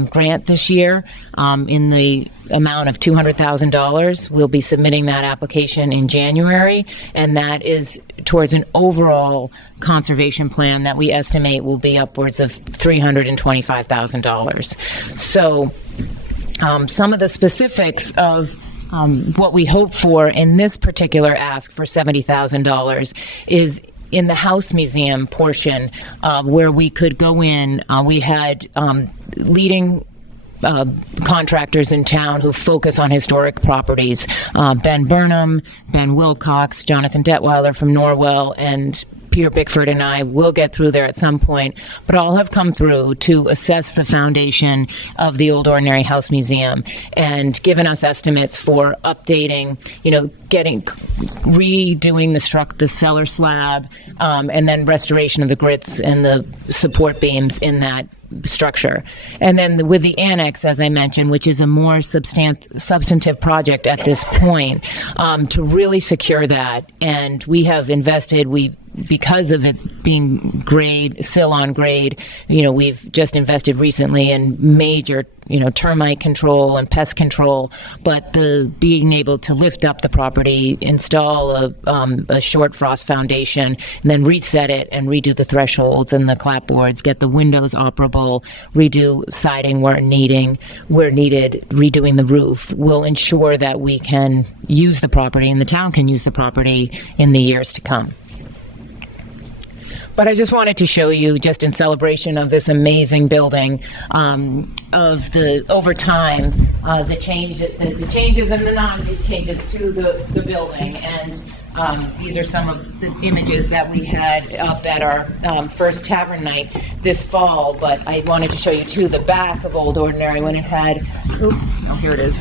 grant this year in the amount of $200,000. We'll be submitting that application in January, and that is towards an overall conservation plan that we estimate will be upwards of $325,000. So some of the specifics of what we hope for in this particular ask for $70,000 is in the House Museum portion where we could go in. We had leading contractors in town who focus on historic properties. Ben Burnham, Ben Wilcox, Jonathan Detweiler from Norwell, and Peter Bickford and I will get through there at some point, but all have come through to assess the foundation of the Old Ordinary House Museum and given us estimates for updating, redoing the cellar slab, and then restoration of the grits and the support beams in that structure. And then with the annex, as I mentioned, which is a more substantive project at this point, to really secure that. And we have invested, because of it being sill on grade, we've just invested recently in major, termite control and pest control, but being able to lift up the property, install a short frost foundation, and then reset it and redo the thresholds and the clapboards, get the windows operable, redo siding where needed, redoing the roof, will ensure that we can use the property and the town can use the property in the years to come. But I just wanted to show you, just in celebration of this amazing building, of the over time, the changes and the non-changes to the building. And these are some of the images that we had up at our first tavern night this fall. But I wanted to show you too the back of Old Ordinary when it had. Oops, no, here it is.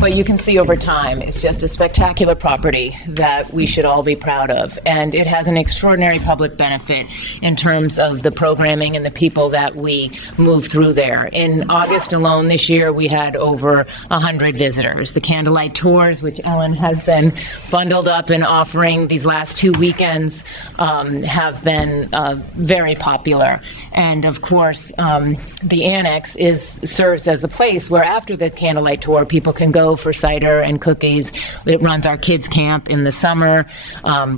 But you can see over time, it's just a spectacular property that we should all be proud of. And it has an extraordinary public benefit in terms of the programming and the people that we move through there. In August alone this year, we had over 100 visitors. The candlelight tours, which Ellen has been bundled up and offering these last 2 weekends, have been very popular. And of course, the annex serves as the place where after the candlelight tour, people can go for cider and cookies. It runs our kids' camp in the summer,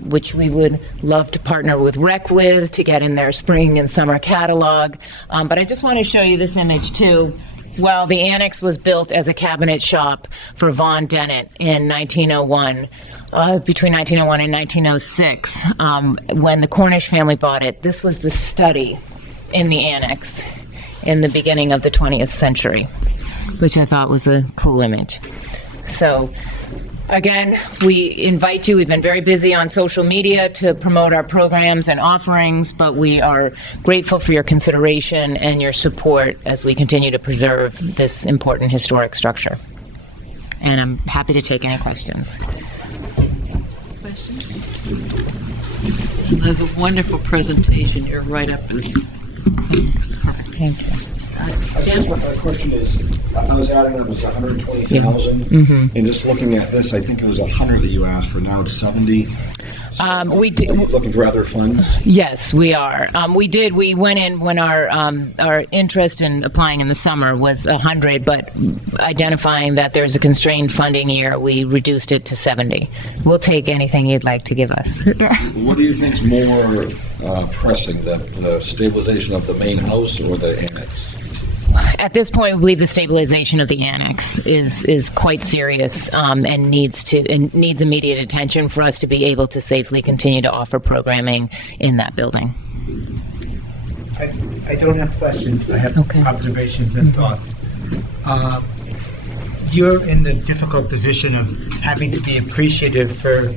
which we would love to partner with Rec with to get in their spring and summer catalog. But I just want to show you this image too. Well, the annex was built as a cabinet shop for Von Dennett in 1901. Between 1901 and 1906, when the Cornish family bought it, this was the study in the annex in the beginning of the 20th century, which I thought was a cool image. So, again, we invite you. We've been very busy on social media to promote our programs and offerings, but we are grateful for your consideration and your support as we continue to preserve this important historic structure. And I'm happy to take any questions. Questions? That's a wonderful presentation. Your write-up is perfect. Thank you. I guess my question is, I was adding up, it was 120,000, and just looking at this, I think it was 100 that you asked for. Now it's 70. So We did. Looking for other funds? Yes, we are. We went in when our interest in applying in the summer was 100, but identifying that there's a constrained funding year, we reduced it to 70. We'll take anything you'd like to give us. What do you think is more pressing, the stabilization of the main house or the annex? At this point, we believe the stabilization of the annex is quite serious and needs immediate attention for us to be able to safely continue to offer programming in that building. I don't have questions. I have observations and thoughts. You're in the difficult position of having to be appreciative for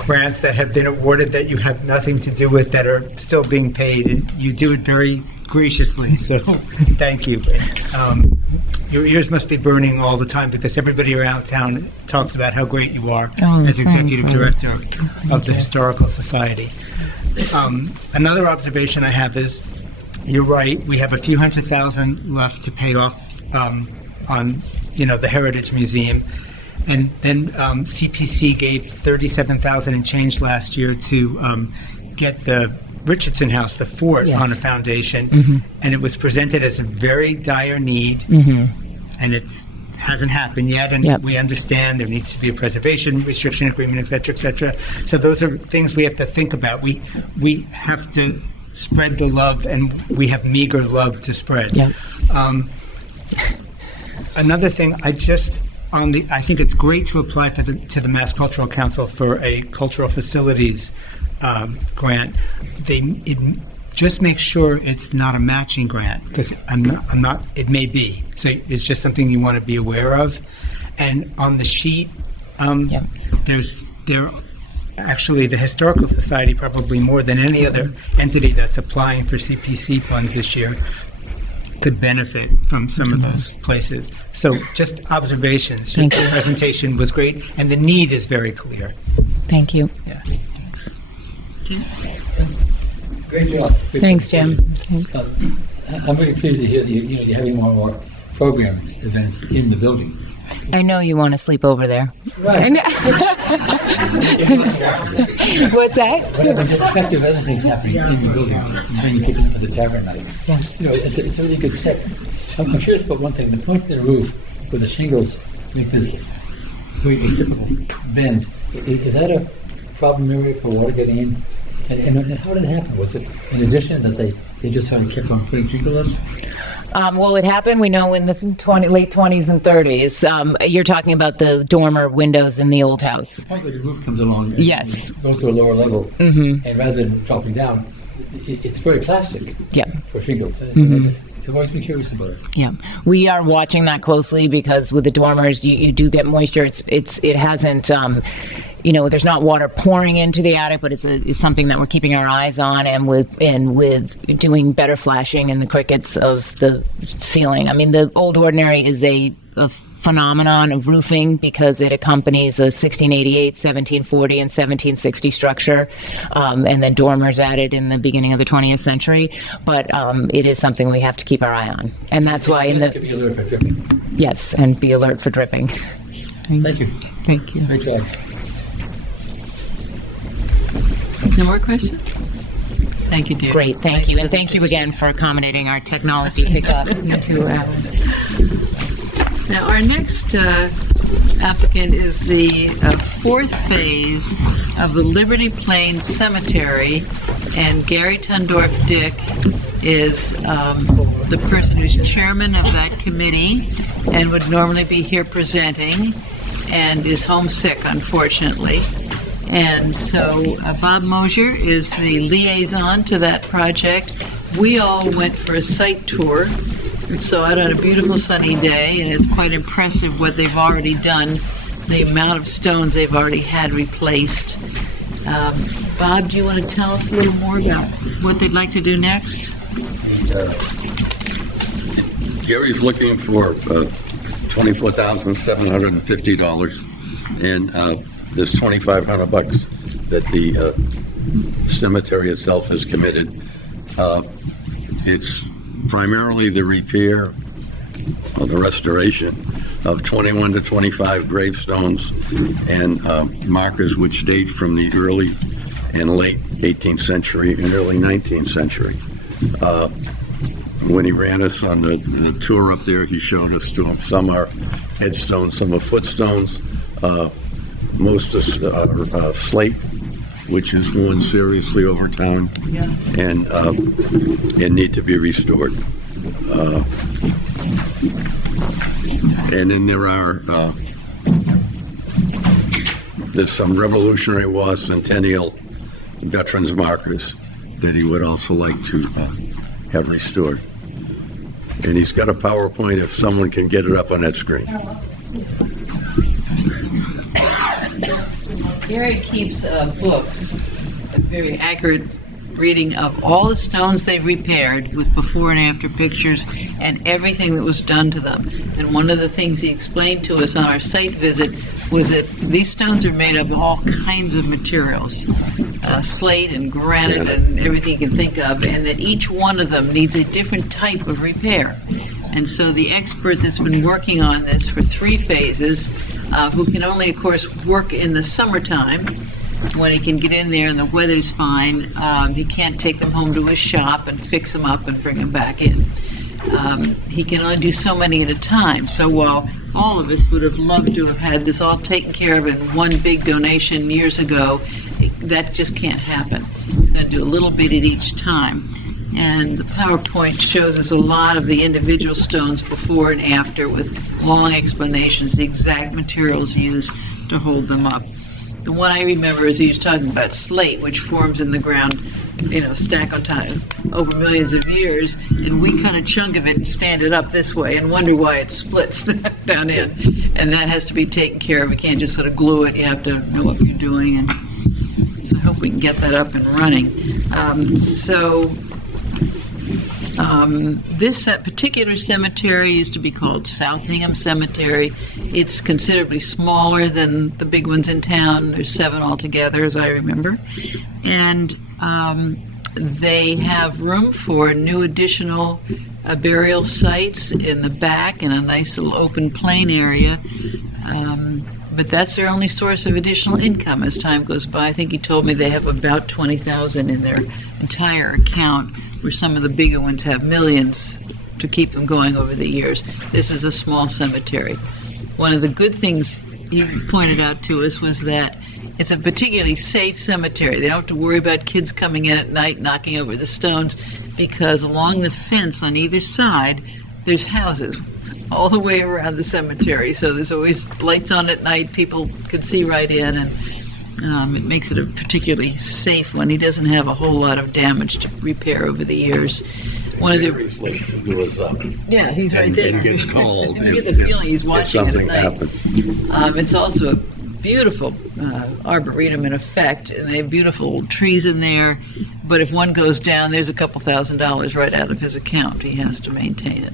grants that have been awarded that you have nothing to do with that are still being paid, and you do it very graciously, so thank you. Your ears must be burning all the time because everybody around town talks about how great you are as executive director of the Historical Society. Another observation I have is, you're right, we have a few $100,000 left to pay off on the Heritage Museum, and then CPC gave $37,000 and change last year to get the Richardson House, the fort, on a foundation, and it was presented as a very dire need, and it hasn't happened yet, and we understand there needs to be a preservation restriction agreement, et cetera, et cetera. So those are things we have to think about. We have to spread the love, and we have meager love to spread. Another thing, I think it's great to apply to the Mass Cultural Council for a cultural facilities grant. Just make sure it's not a matching grant, because I'm not. It may be. So it's just something you want to be aware of. And on the sheet, there actually the Historical Society, probably more than any other entity that's applying for CPC funds this year, could benefit from some of those places. So just observations. Your presentation was great, and the need is very clear. Thank you. Yeah. Jim? Great job. Thanks, Jim. I'm very pleased to hear that you're having more program events in the building. I know you want to sleep over there. Right. What's that? But the fact of other things happening in the building, and then you get into the tavern night. It's a really good step. I'm curious about one thing. The point of the roof where the shingles make this very difficult bend, is that a problem area for water getting in? And how did it happen? Was it in addition that they just sort of kept on putting shingles? Well, it happened, we know, in the late 20s and 30s. You're talking about the dormer windows in the old house. Probably the roof comes along. And Yes. goes to a lower level. Mm-hmm. And rather than dropping down, it's very plastic. Yeah. For shingles. Mhm. I've always been curious about it. Yeah, we are watching that closely because with the dormers, you do get moisture. It hasn't, there's not water pouring into the attic, but it's something that we're keeping our eyes on, and with doing better flashing in the crickets of the ceiling. I mean, the Old Ordinary is a phenomenon of roofing because it accompanies a 1688, 1740, and 1760 structure, and then dormers added in the beginning of the 20th century. But it is something we have to keep our eye on, and that's why Be alert for dripping. Yes, and be alert for dripping. Thank you. Thank you. Great job. No more questions? Thank you, dear. Great, thank you, and thank you again for accommodating our technology hiccup to Now, our next applicant is the fourth phase of the Liberty Plains Cemetery, and Gary Tondorf-Dick is the person who's chairman of that committee and would normally be here presenting, and is homesick, unfortunately. And so Bob Mosier is the liaison to that project. We all went for a site tour and saw it on a beautiful sunny day, and it's quite impressive what they've already done, the amount of stones they've already had replaced. Bob, do you want to tell us a little more about what they'd like to do next? Gary's looking for $24,750, and there's $2,500 that the cemetery itself has committed. It's primarily the repair or the restoration of 21 to 25 gravestones and markers which date from the early and late 18th century and early 19th century. When he ran us on the tour up there, he showed us some are headstones, some are footstones. Most are slate, which is worn seriously over time, and need to be restored. And then there's some Revolutionary War Centennial veterans markers that he would also like to have restored. And he's got a PowerPoint if someone can get it up on that screen. Gary keeps books, a very accurate reading of all the stones they've repaired with before and after pictures and everything that was done to them. And one of the things he explained to us on our site visit was that these stones are made of all kinds of materials, slate and granite and everything you can think of, and that each one of them needs a different type of repair. And so the expert that's been working on this for 3 phases, who can only, of course, work in the summertime when he can get in there and the weather's fine, he can't take them home to his shop and fix them up and bring them back in. He can only do so many at a time. So while all of us would have loved to have had this all taken care of in one big donation years ago, that just can't happen. He's going to do a little bit at each time. And the PowerPoint shows us a lot of the individual stones before and after with long explanations, the exact materials used to hold them up. The one I remember is he was talking about slate, which forms in the ground, stack on time over millions of years, and we cut a chunk of it and stand it up this way and wonder why it splits down in. And that has to be taken care of. You can't just sort of glue it. You have to know what you're doing. And so I hope we can get that up and running. This particular cemetery used to be called South Hingham Cemetery. It's considerably smaller than the big ones in town. There's 7 altogether, as I remember. And they have room for new additional burial sites in the back and a nice little open plain area. But that's their only source of additional income as time goes by. I think he told me they have about $20,000 in their entire account, where some of the bigger ones have millions to keep them going over the years. This is a small cemetery. One of the good things he pointed out to us was that it's a particularly safe cemetery. They don't have to worry about kids coming in at night knocking over the stones because along the fence on either side, there's houses all the way around the cemetery. So there's always lights on at night. People can see right in, and it makes it a particularly safe one. He doesn't have a whole lot of damage to repair over the years. One of the Yeah, he's right there. And gets called. You get the feeling he's watching if something it at night. happens. It's also a beautiful arboretum in effect, and they have beautiful trees in there. But if one goes down, there's a couple $1,000s right out of his account. He has to maintain it.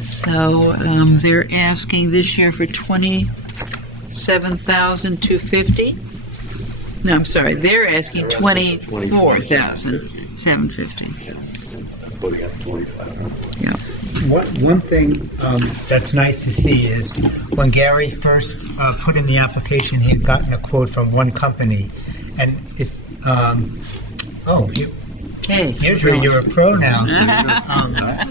So they're asking this year for $27,250. No, I'm sorry. They're asking $24,750. Putting up 25. Yeah. One thing that's nice to see is when Gary first put in the application, he had gotten a quote from one company, and if Hey, Deirdre, you're a pro now.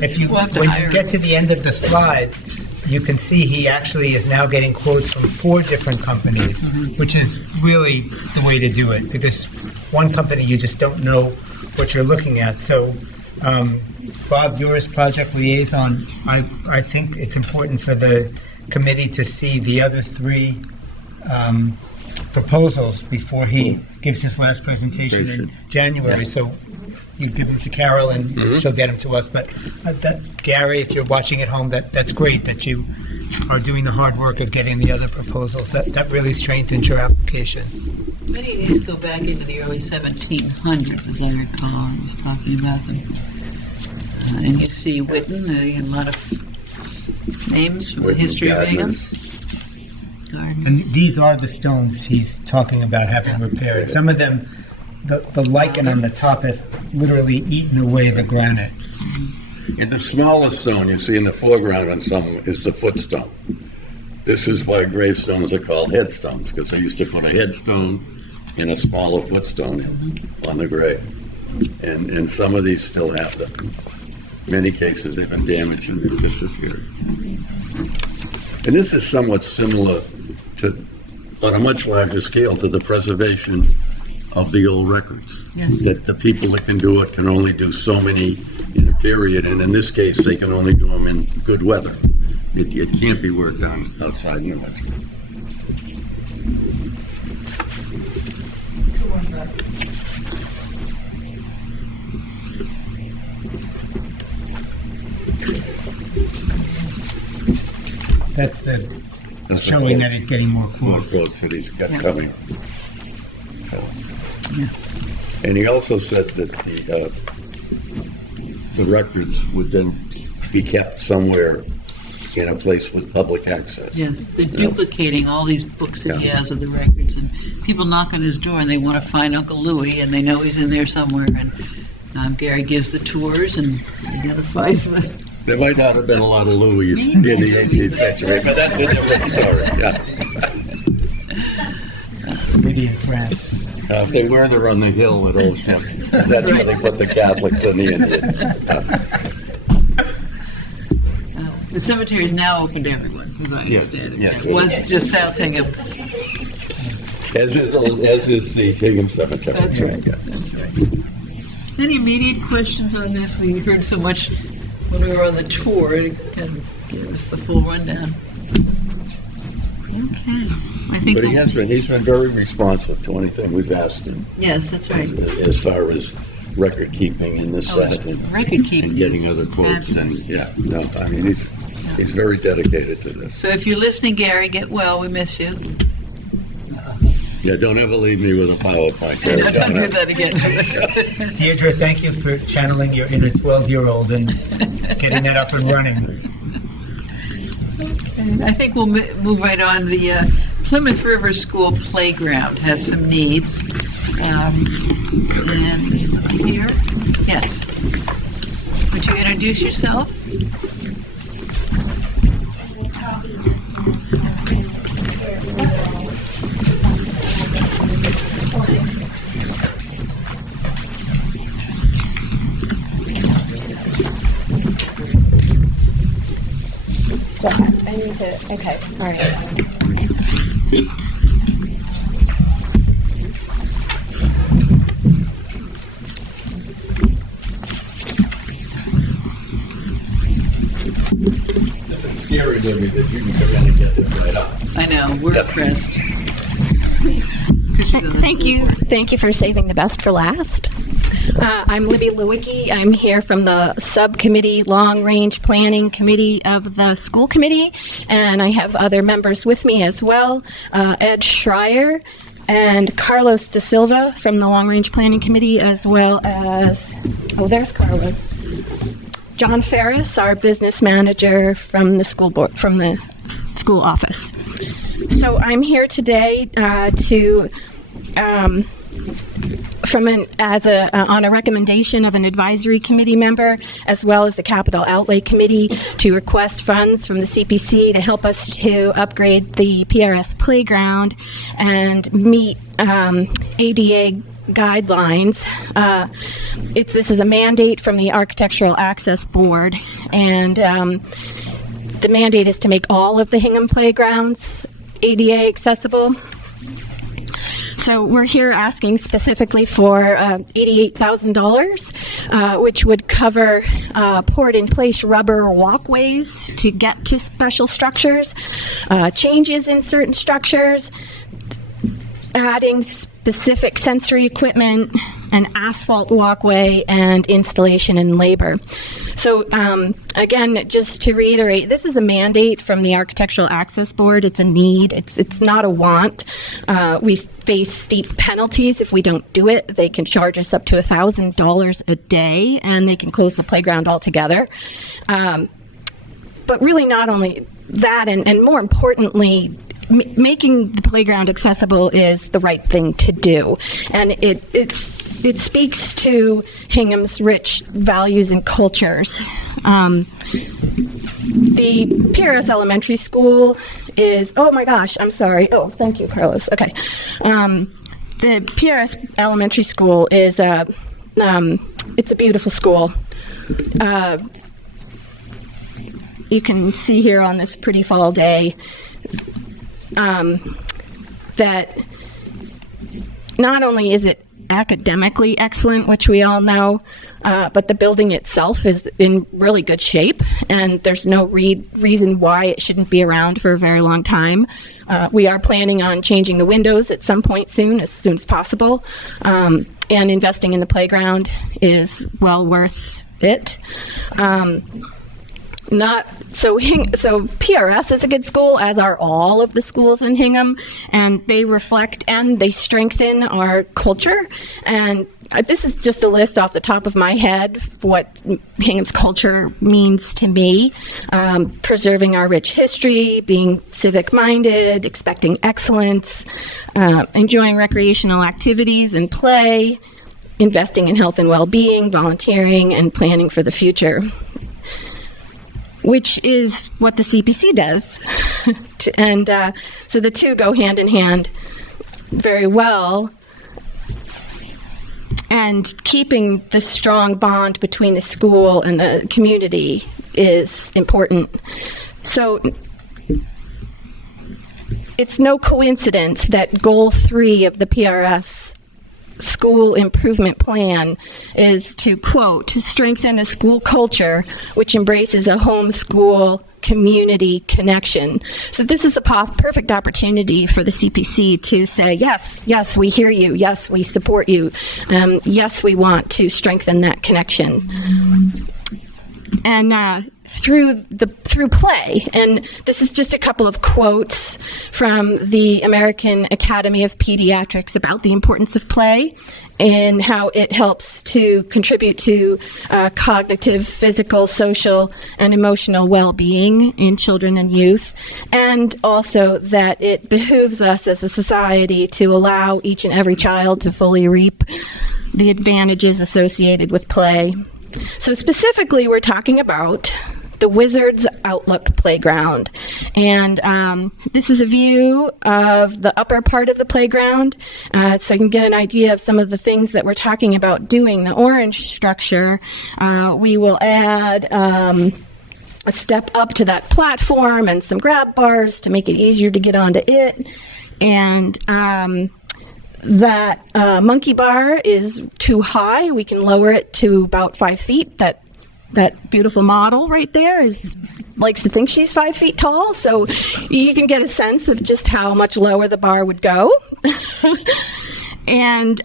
If you We'll have to when hire you get to the end of the slides, you can see he actually is now getting quotes from 4 different companies, which is really the way to do it, because one company you just don't know what you're looking at. So. Bob, you're as project liaison. I think it's important for the committee to see the other 3 proposals before he gives his last presentation in January. So you give them to Carol and she'll get them to us. But Gary, if you're watching at home, that's great that you are doing the hard work of getting the other proposals. That really strengthens your application. Many of these go back into the early 1700s, as I recall. I was talking about them. And you see Witten, a lot of names from the history of Hingham. And these are the stones he's talking about having repaired. Some of them, the lichen on the top has literally eaten away the granite. And the smallest stone you see in the foreground on some is the footstone. This is why gravestones are called headstones, because they used to put a headstone and a smaller footstone on the grave. And some of these still have them. In many cases, they've been damaged and they've disappeared. And this is somewhat similar to, on a much larger scale, to the preservation of the old records. Yes. That the people that can do it can only do so many in a period, and in this case, they can only do them in good weather. It can't be worked done outside in the winter. That's showing that he's getting more quotes. More quotes that he's got coming. And he also said that the records would then be kept somewhere in a place with public access. Yes, they're duplicating all these books that he has of the records, and people knock on his door and they want to find Uncle Louie, and they know he's in there somewhere, and Gary gives the tours and identifies them. There might not have been a lot of Louis in the 18th century, but that's a different story. Maybe in France. If they were, they're on the hill at Old Ship. That's where they put the Catholics and the Indians. The cemetery is now open to everyone, as I understand it. Yes. It was just South Hingham. As is the Hingham Cemetery. That's right. That's right. Any immediate questions on this? We heard so much when we were on the tour, and give us the full rundown. Okay. I think But he's been very responsive to anything we've asked him. Yes, that's right. As far as record keeping in this set and record keeping and getting is other quotes fabulous. and he's very dedicated to this. So if you're listening, Gary, get well. We miss you. Yeah, don't ever leave me with a PowerPoint. Don't do that again. Deirdre, thank you for channeling your inner 12-year-old and getting that up and running. Okay. I think we'll move right on. The Plymouth River School playground has some needs. And this one here. Yes. Would you introduce yourself? So I need to, okay, all right. This is scary, Libby, that you can come in and get this right up. I know, we're impressed. Thank you for saving the best for last. I'm Libby Lewiecki. I'm here from the subcommittee, Long Range Planning Committee of the School Committee, and I have other members with me as well, Ed Schreier and Carlos Da Silva from the Long Range Planning Committee, as well as, there's Carlos. John Ferris, our business manager from the school board, from the school office. So I'm here today on a recommendation of an advisory committee member, as well as the Capital Outlay Committee, to request funds from the CPC to help us to upgrade the PRS playground and meet ADA guidelines. This is a mandate from the Architectural Access Board, and the mandate is to make all of the Hingham playgrounds ADA accessible. So we're here asking specifically for $88,000, which would cover poured-in-place rubber walkways to get to special structures, changes in certain structures, adding specific sensory equipment, an asphalt walkway, and installation and labor. So again, just to reiterate, this is a mandate from the Architectural Access Board. It's a need. It's not a want. We face steep penalties if we don't do it. They can charge us up to $1,000 a day, and they can close the playground altogether. But really, not only that, and more importantly, making the playground accessible is the right thing to do, and it speaks to Hingham's rich values and cultures. The PRS Elementary School is, oh my gosh, I'm sorry. Oh, thank you, Carlos. Okay. The PRS Elementary School is it's a beautiful school. You can see here on this pretty fall day that not only is it academically excellent, which we all know, but the building itself is in really good shape, and there's no reason why it shouldn't be around for a very long time. We are planning on changing the windows at some point soon as possible, and investing in the playground is well worth it. So PRS is a good school, as are all of the schools in Hingham, and they reflect and they strengthen our culture. And this is just a list off the top of my head what Hingham's culture means to me. Preserving our rich history, being civic-minded, expecting excellence, enjoying recreational activities and play, investing in health and well-being, volunteering, and planning for the future, which is what the CPC does. And so the two go hand in hand very well. And keeping the strong bond between the school and the community is important. So it's no coincidence that Goal 3 of the PRS School Improvement Plan is to, quote, strengthen a school culture which embraces a homeschool community connection. So this is a perfect opportunity for the CPC to say, yes, we hear you. Yes, we support you. Yes, we want to strengthen that connection. And through play, and this is just a couple of quotes from the American Academy of Pediatrics about the importance of play and how it helps to contribute to cognitive, physical, social, and emotional well-being in children and youth, and also that it behooves us as a society to allow each and every child to fully reap the advantages associated with play. So specifically, we're talking about the Wizards Outlook Playground. And this is a view of the upper part of the playground, so you can get an idea of some of the things that we're talking about doing. The orange structure, we will add a step up to that platform and some grab bars to make it easier to get onto it. And that monkey bar is too high. We can lower it to about 5 feet. That beautiful model right there is likes to think she's 5 feet tall, so you can get a sense of just how much lower the bar would go. And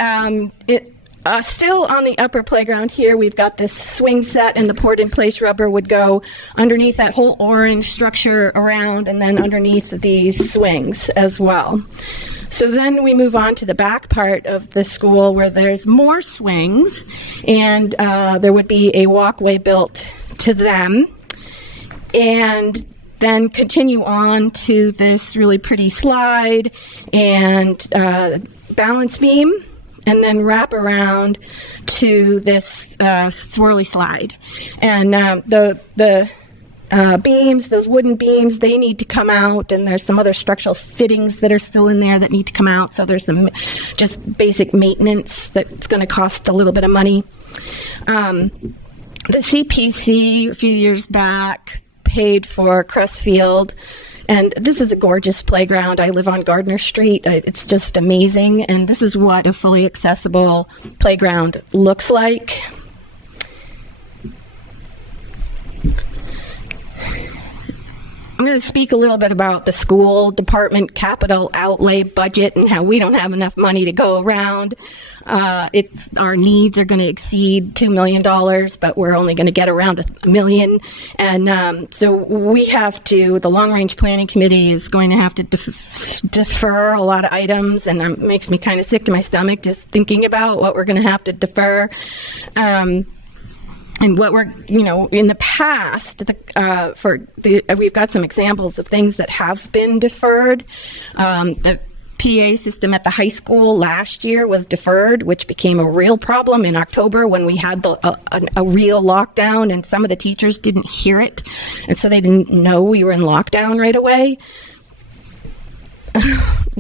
still on the upper playground here, we've got this swing set, and the poured-in-place rubber would go underneath that whole orange structure around, and then underneath these swings as well. So then we move on to the back part of the school where there's more swings, and there would be a walkway built to them, and then continue on to this really pretty slide and balance beam, and then wrap around to this swirly slide. And the beams, those wooden beams, they need to come out, and there's some other structural fittings that are still in there that need to come out, so there's some just basic maintenance that's going to cost a little bit of money. The CPC, a few years back, paid for Crestfield, and this is a gorgeous playground. I live on Gardner Street. It's just amazing, and this is what a fully accessible playground looks like. I'm going to speak a little bit about the school department capital outlay budget and how we don't have enough money to go around. Our needs are going to exceed $2 million, but we're only going to get around $1 million. And so we have to, the Long Range Planning Committee is going to have to defer a lot of items, and it makes me kind of sick to my stomach just thinking about what we're going to have to defer. And what we're, in the past, we've got some examples of things that have been deferred. The PA system at the high school last year was deferred, which became a real problem in October when we had a real lockdown, and some of the teachers didn't hear it, and so they didn't know we were in lockdown right away.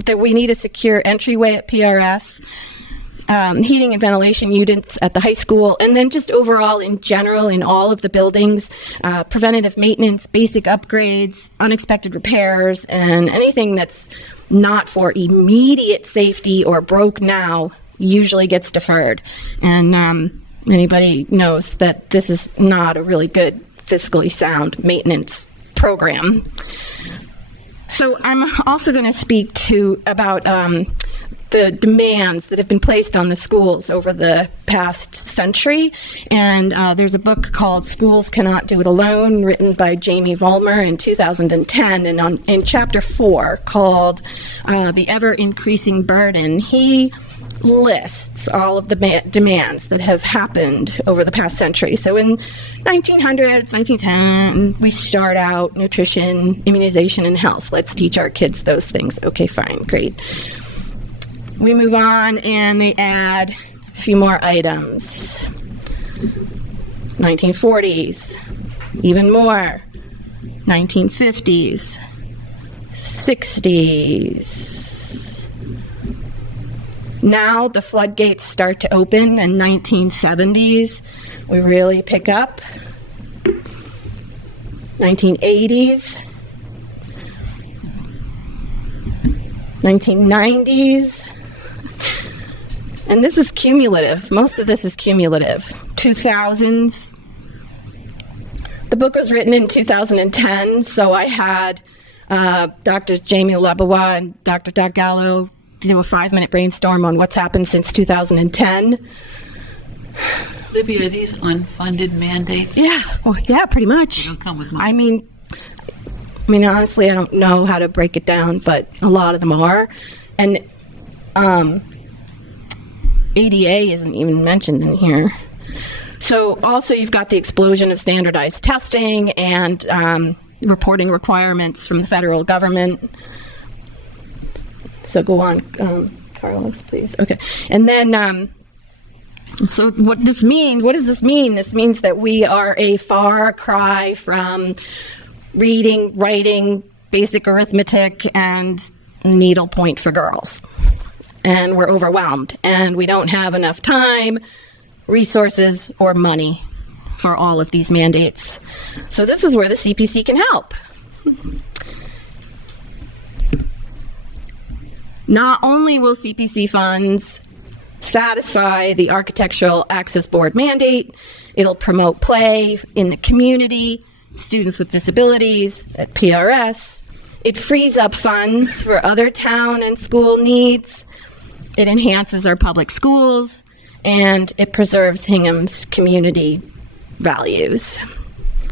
That we need a secure entryway at PRS. Heating and ventilation units at the high school, and then just overall in general in all of the buildings, preventative maintenance, basic upgrades, unexpected repairs, and anything that's not for immediate safety or broke now usually gets deferred. And anybody knows that this is not a really good fiscally sound maintenance program. So I'm also going to speak about the demands that have been placed on the schools over the past century. And there's a book called Schools Cannot Do It Alone, written by Jamie Vollmer in 2010. And in chapter 4, called The Ever-Increasing Burden, he lists all of the demands that have happened over the past century. So in 1900s, 1910, we start out nutrition, immunization, and health. Let's teach our kids those things. Okay, fine, great. We move on, and they add a few more items. 1940s, even more. 1950s, 60s. Now the floodgates start to open in 1970s. We really pick up. 1980s. 1990s. And this is cumulative. Most of this is cumulative. 2000s. The book was written in 2010, so I had Drs. Jamie Lebois and Dr. Doug Gallo do a 5-minute brainstorm on what's happened since 2010. Libby, are these unfunded mandates? Yeah, well, yeah, pretty much. They don't come with money. I mean, honestly, I don't know how to break it down, but a lot of them are. And ADA isn't even mentioned in here. So also you've got the explosion of standardized testing and reporting requirements from the federal government. So go on, Carlos, please. Okay. And then, so what does this mean? This means that we are a far cry from reading, writing, basic arithmetic, and needlepoint for girls. And we're overwhelmed, and we don't have enough time, resources, or money for all of these mandates. So this is where the CPC can help. Not only will CPC funds satisfy the Architectural Access Board mandate, it'll promote play in the community students with disabilities at PRS. It frees up funds for other town and school needs. It enhances our public schools, and it preserves Hingham's community values.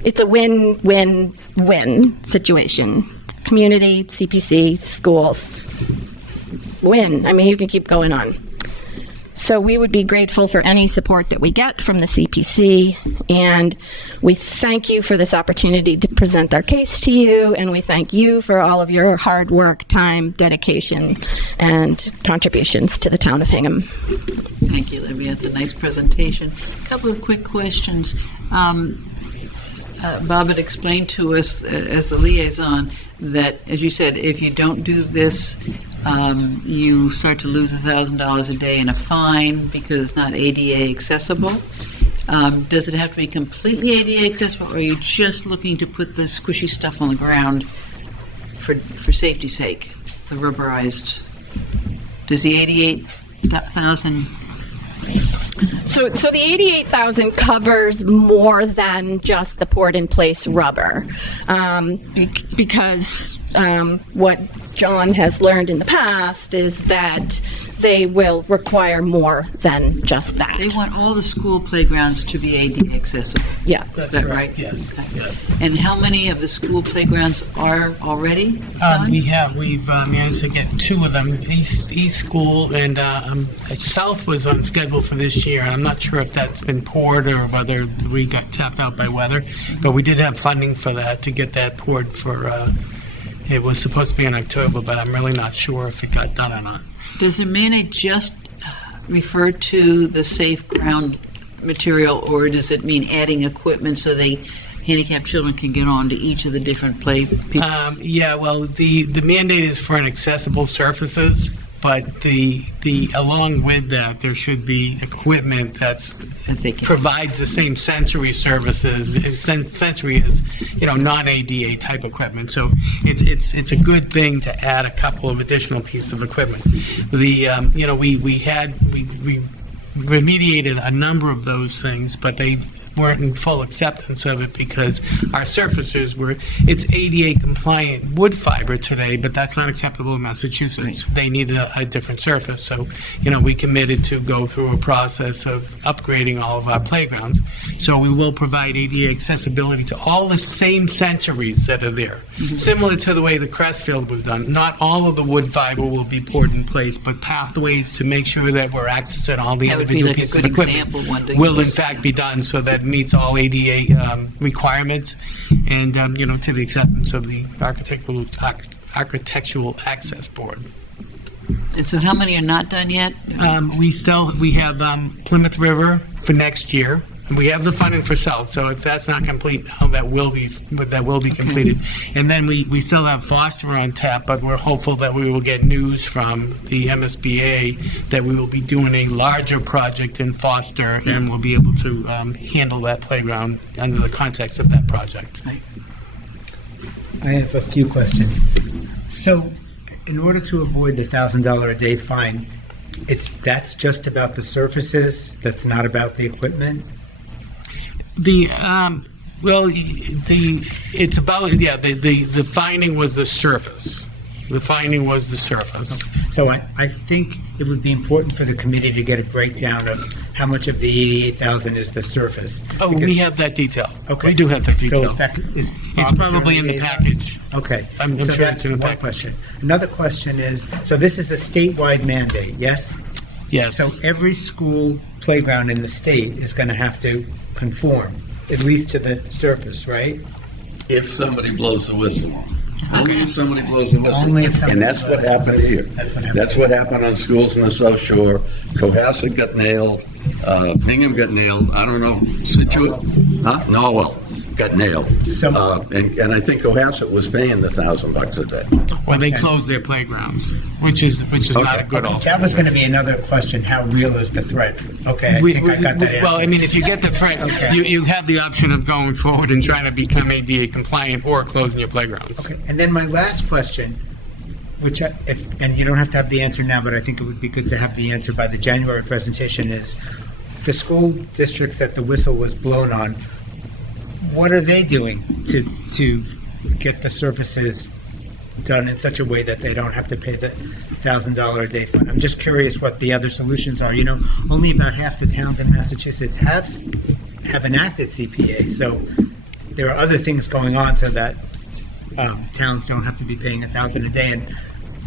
It's a win-win-win situation. Community, CPC, schools. Win. I mean, you can keep going on. So we would be grateful for any support that we get from the CPC, and we thank you for this opportunity to present our case to you, and we thank you for all of your hard work, time, dedication, and contributions to the town of Hingham. Thank you, Libby. That's a nice presentation. A couple of quick questions. Bob had explained to us as the liaison that, as you said, if you don't do this, you start to lose $1,000 a day in a fine because it's not ADA accessible. Does it have to be completely ADA accessible, or are you just looking to put the squishy stuff on the ground for safety's sake, the rubberized? Does the 88,000... So the 88,000 covers more than just the poured-in-place rubber, because what John has learned in the past is that they will require more than just that. They want all the school playgrounds to be ADA accessible. Yeah. Is that right? Yes. Yes. And how many of the school playgrounds are already done? We've managed to get 2 of them. East School and South was on schedule for this year. I'm not sure if that's been poured or whether we got tapped out by weather, but we did have funding for that to get that poured for. It was supposed to be in October, but I'm really not sure if it got done or not. Does the mandate just refer to the safe ground material, or does it mean adding equipment so handicapped children can get on to each of the different play pieces? The mandate is for inaccessible surfaces, but the along with that, there should be equipment that provides the same sensory services, sensory as non-ADA type equipment. So it's a good thing to add a couple of additional pieces of equipment. We remediated a number of those things, but they weren't in full acceptance of it because our surfaces it's ADA compliant wood fiber today, but that's not acceptable in Massachusetts. Right. They needed a different surface. So, we committed to go through a process of upgrading all of our playgrounds. So we will provide ADA accessibility to all the same sensories that are there. Mm-hmm. Similar to the way the Crestfield was done. Not all of the wood fiber will be poured in place, but pathways to make sure that we're accessing all the individual pieces of equipment will in fact be done so that meets all ADA requirements and, to the acceptance of the Architectural Access Board. And so how many are not done yet? We have Plymouth River for next year. And we have the funding for South, so if that's not complete now, that will be completed. And then we still have Foster on tap, but we're hopeful that we will get news from the MSBA that we will be doing a larger project in Foster, and we'll be able to handle that playground under the context of that project. I have a few questions. So, in order to avoid the $1,000 a day fine, that's just about the surfaces. That's not about the equipment. The finding was the surface. The finding was the surface. So I think it would be important for the committee to get a breakdown of how much of the 88,000 is the surface. Oh, we have that detail. Okay. We do have that detail. So it's probably in the package. Okay. I'm sure it's in the package. Question. Another question is, so this is a statewide mandate, yes? Yes. So every school playground in the state is going to have to conform, at least to the surface, right? If somebody blows the whistle. Only if somebody blows the whistle. Only if somebody and that's what happened here. That's what happened on schools in the South Shore. Cohasset got nailed. Hingham got nailed. I don't know. Norwell got nailed. And I think Cohasset was paying the $1,000 a day. Well, they closed their playgrounds, which is not a good alternative. That was going to be another question. How real is the threat? Okay, I got that answer. Well, I mean, if you get the threat, you have the option of going forward and trying to become ADA compliant or closing your playgrounds. Okay, and then my last question, which, and you don't have to have the answer now, but I think it would be good to have the answer by the January presentation, is the school districts that the whistle was blown on, what are they doing to get the surfaces done in such a way that they don't have to pay the $1,000 a day fine? I'm just curious what the other solutions are. Only about half the towns in Massachusetts have enacted CPA, so there are other things going on so that towns don't have to be paying $1,000 a day. And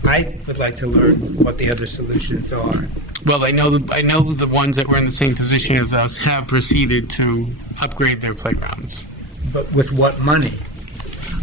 I would like to learn what the other solutions are. Well, I know the ones that were in the same position as us have proceeded to upgrade their playgrounds. But with what money?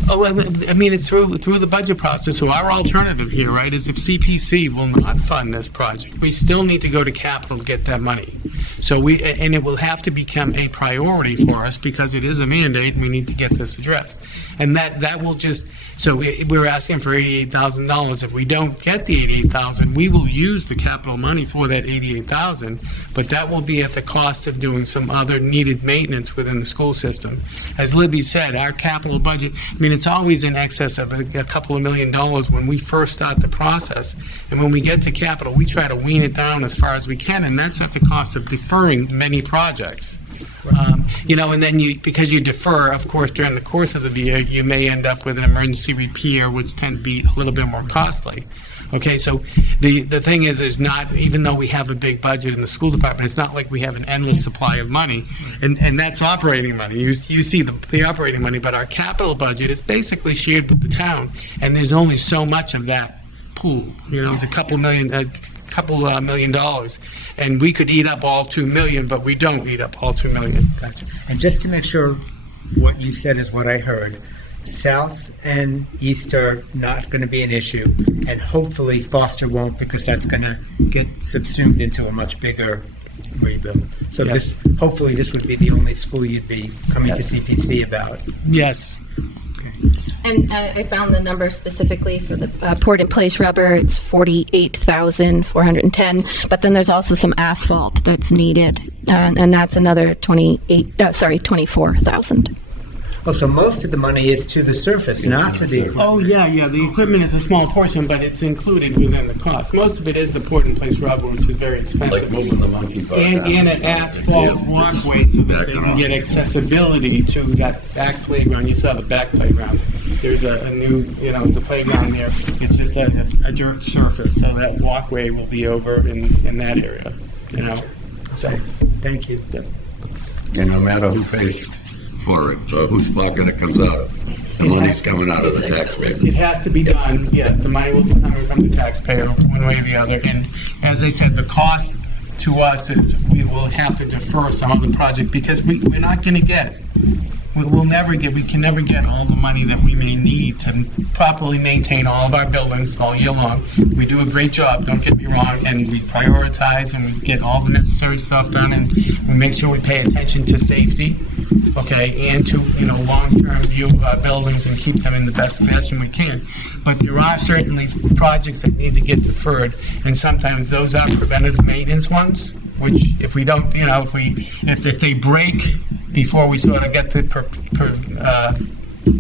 Oh, I mean, it's through the budget process. So our alternative here, right, is if CPC will not fund this project, we still need to go to capital to get that money. So and it will have to become a priority for us because it is a mandate and we need to get this addressed. And that will just, so we're asking for $88,000. If we don't get the $88,000, we will use the capital money for that $88,000, but that will be at the cost of doing some other needed maintenance within the school system. As Libby said, our capital budget, I mean, it's always in excess of a couple of $1 million when we first start the process. And when we get to capital, we try to wean it down as far as we can, and that's at the cost of deferring many projects. And then because you defer, of course, during the course of the year, you may end up with an emergency repair, which tend to be a little bit more costly. Okay, so the thing is not, even though we have a big budget in the school department, it's not like we have an endless supply of money, and that's operating money. You see the operating money, but our capital budget is basically shared with the town, and there's only so much of that pool. It's a couple million dollars, and we could eat up all $2 million, but we don't eat up all $2 million. Gotcha. And just to make sure what you said is what I heard, South and East are not going to be an issue, and hopefully Foster won't, because that's going to get subsumed into a much bigger rebuild. So Yes. Hopefully this would be the only school you'd be coming to CPC about. Yes. And I found the number specifically for the poured-in-place rubber. It's $48,410. But then there's also some asphalt that's needed, and that's another $24,000. Oh, so most of the money is to the surface, not to the equipment. Oh, yeah. The equipment is a small portion, but it's included within the cost. Most of it is the poured-in-place rubber, which is very expensive. Like moving the monkey bar and an asphalt walkway so that they can get accessibility to that back playground. You saw the back playground. There's a new, it's a playground there. It's just a dirt surface, so that walkway will be over in that area. So, thank you. And no matter who pays for it, so whose pocket it comes out of, the money's coming out of the taxpayer. It has to be done. Yeah, the money will be coming from the taxpayer one way or the other. And as I said, the cost to us is we will have to defer some of the project because we're not going to get. We can never get all the money that we may need to properly maintain all of our buildings all year long. We do a great job, don't get me wrong, and we prioritize and we get all the necessary stuff done, and we make sure we pay attention to safety, okay, and to long-term view of our buildings and keep them in the best fashion we can. But there are certainly projects that need to get deferred, and sometimes those are preventative maintenance ones, which if we don't, if they break before we sort of get to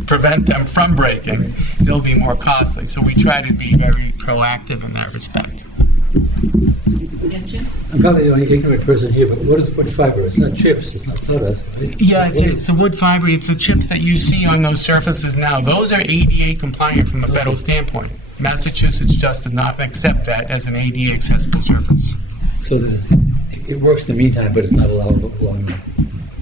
prevent them from breaking, they'll be more costly. So we try to be very proactive in that respect. Yes, Jim? I'm probably the only ignorant person here, but what is wood fiber? It's not chips, it's not sawdust, right? Yeah, it's a wood fiber. It's the chips that you see on those surfaces now. Those are ADA compliant from a federal standpoint. Massachusetts just did not accept that as an ADA accessible surface. So it works in the meantime, but it's not allowable longer.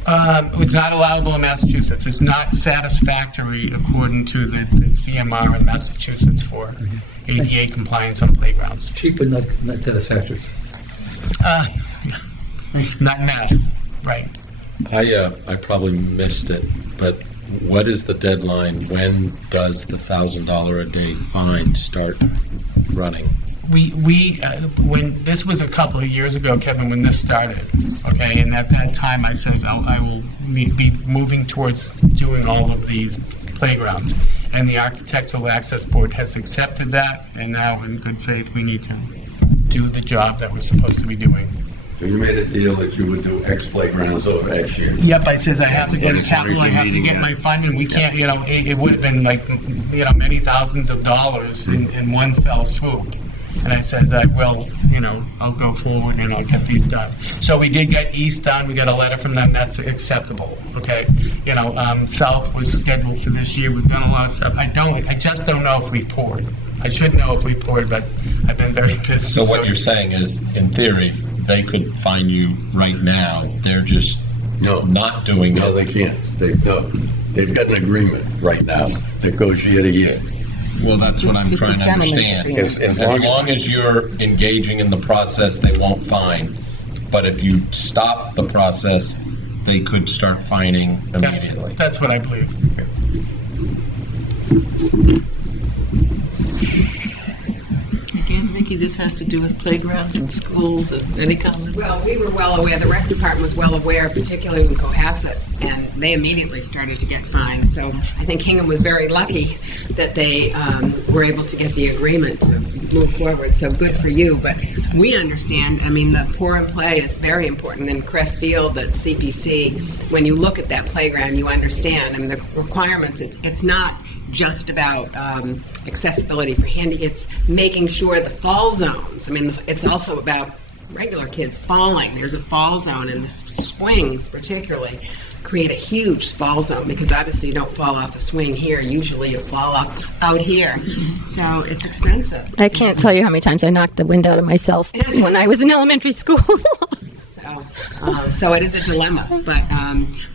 It's not allowable in Massachusetts. It's not satisfactory according to the CMR in Massachusetts for ADA compliance on playgrounds. Cheap but not satisfactory. Not mass, right. I probably missed it, but what is the deadline? When does the $1,000 a day fine start running? When this was a couple of years ago, Kevin, when this started, okay, and at that time I says I will be moving towards doing all of these playgrounds, and the Architectural Access Board has accepted that, and now in good faith we need to do the job that we're supposed to be doing. So you made a deal that you would do X playgrounds over X years. Yep, I says I have to get a capital, I have to get my funding. We can't, it would have been like, many thousands of dollars in one fell swoop. And I says, I will, I'll go forward and I'll get these done. So we did get east done. We got a letter from them that's acceptable. Okay. South was scheduled for this year. We've done a lot of stuff. I just don't know if we poured. I should know if we poured, but I've been very busy. So what you're saying is, in theory, they could fine you right now. They're just not doing it. No, they can't. They've got an agreement right now that goes year to year. Well, that's what I'm trying to understand. As long as you're engaging in the process, they won't fine. But if you stop the process, they could start fining immediately. That's what I believe. Again, Vicki, this has to do with playgrounds and schools. Any comments? Well, we were well aware, the rec department was well aware, particularly in Cohasset, and they immediately started to get fined. So I think Hingham was very lucky that they were able to get the agreement to move forward. So good for you. But we understand, the pour and play is very important. In Crest Field at CPC, when you look at that playground, you understand. The requirements, it's not just about accessibility for handy. It's making sure the fall zones. It's also about regular kids falling. There's a fall zone, and the swings particularly create a huge fall zone because obviously you don't fall off a swing here. Usually you fall up out here. So it's expensive. I can't tell you how many times I knocked the wind out of myself when I was in elementary school. So it is a dilemma,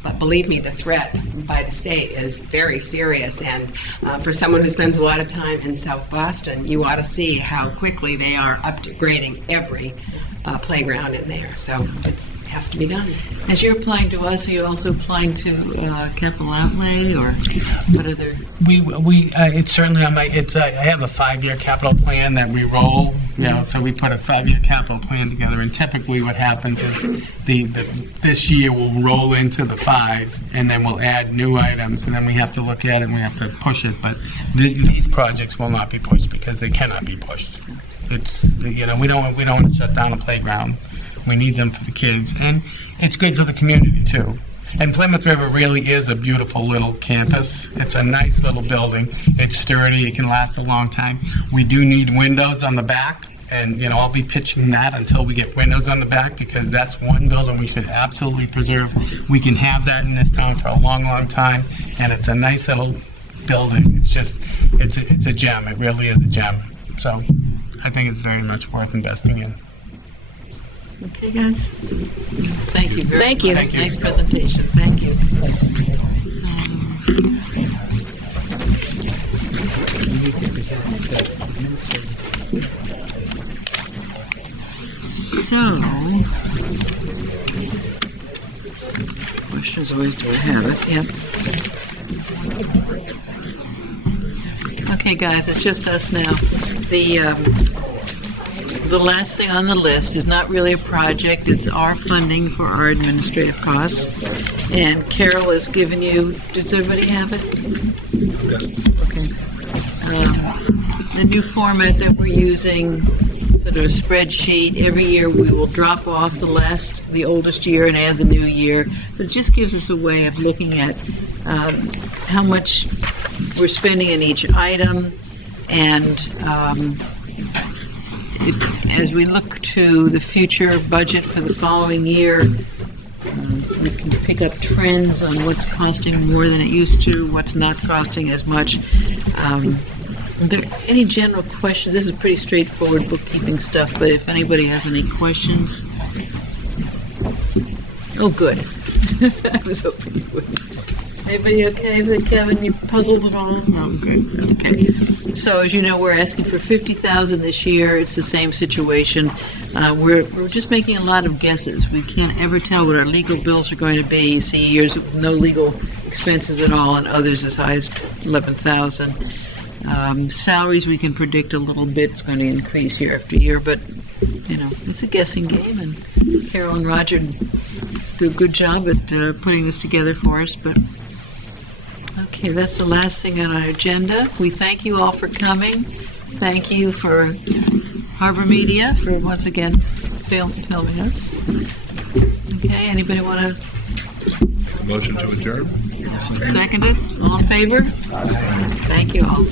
but believe me, the threat by the state is very serious. And for someone who spends a lot of time in South Boston, you ought to see how quickly they are upgrading every playground in there. So it has to be done. As you're applying to us, are you also applying to capital outlay or what other? It's certainly on my. I have a 5-year capital plan that we roll. So we put a 5-year capital plan together, and typically what happens is this year we'll roll into the 5, and then we'll add new items, and then we have to look at it and we have to push it. But these projects will not be pushed because they cannot be pushed. It's we don't want to shut down a playground. We need them for the kids, and it's good for the community too. And Plymouth River really is a beautiful little campus. It's a nice little building. It's sturdy. It can last a long time. We do need windows on the back, and I'll be pitching that until we get windows on the back because that's one building we should absolutely preserve. We can have that in this town for a long, long time, and it's a nice little building. It's a gem. It really is a gem. So I think it's very much worth investing in. Okay, guys. Thank you very much. Thank you. Nice presentation. Thank you. So, questions always do I have it? Yep. Okay, guys, it's just us now. The last thing on the list is not really a project. It's our funding for our administrative costs. And Carol has given you, does everybody have it? Okay. The new format that we're using, sort of a spreadsheet. Every year we will drop off the oldest year and add the new year. But it just gives us a way of looking at how much we're spending in each item and as we look to the future budget for the following year, we can pick up trends on what's costing more than it used to, what's not costing as much. Are there any general questions? This is pretty straightforward bookkeeping stuff, but if anybody has any questions. Oh, good. I was hoping you would. Everybody okay with it, Kevin? You puzzled at all? No, good. Okay. So, as you know, we're asking for $50,000 this year. It's the same situation. We're just making a lot of guesses. We can't ever tell what our legal bills are going to be. You see years with no legal expenses at all, and others as high as $11,000. Salaries we can predict a little bit. It's going to increase year after year, but it's a guessing game. And Carol and Roger do a good job at putting this together for us, but. Okay, that's the last thing on our agenda. We thank you all for coming. Thank you for Harbor Media for once again filming us. Okay, anybody want to? Motion to adjourn? Seconded? All in favor? Thank you all.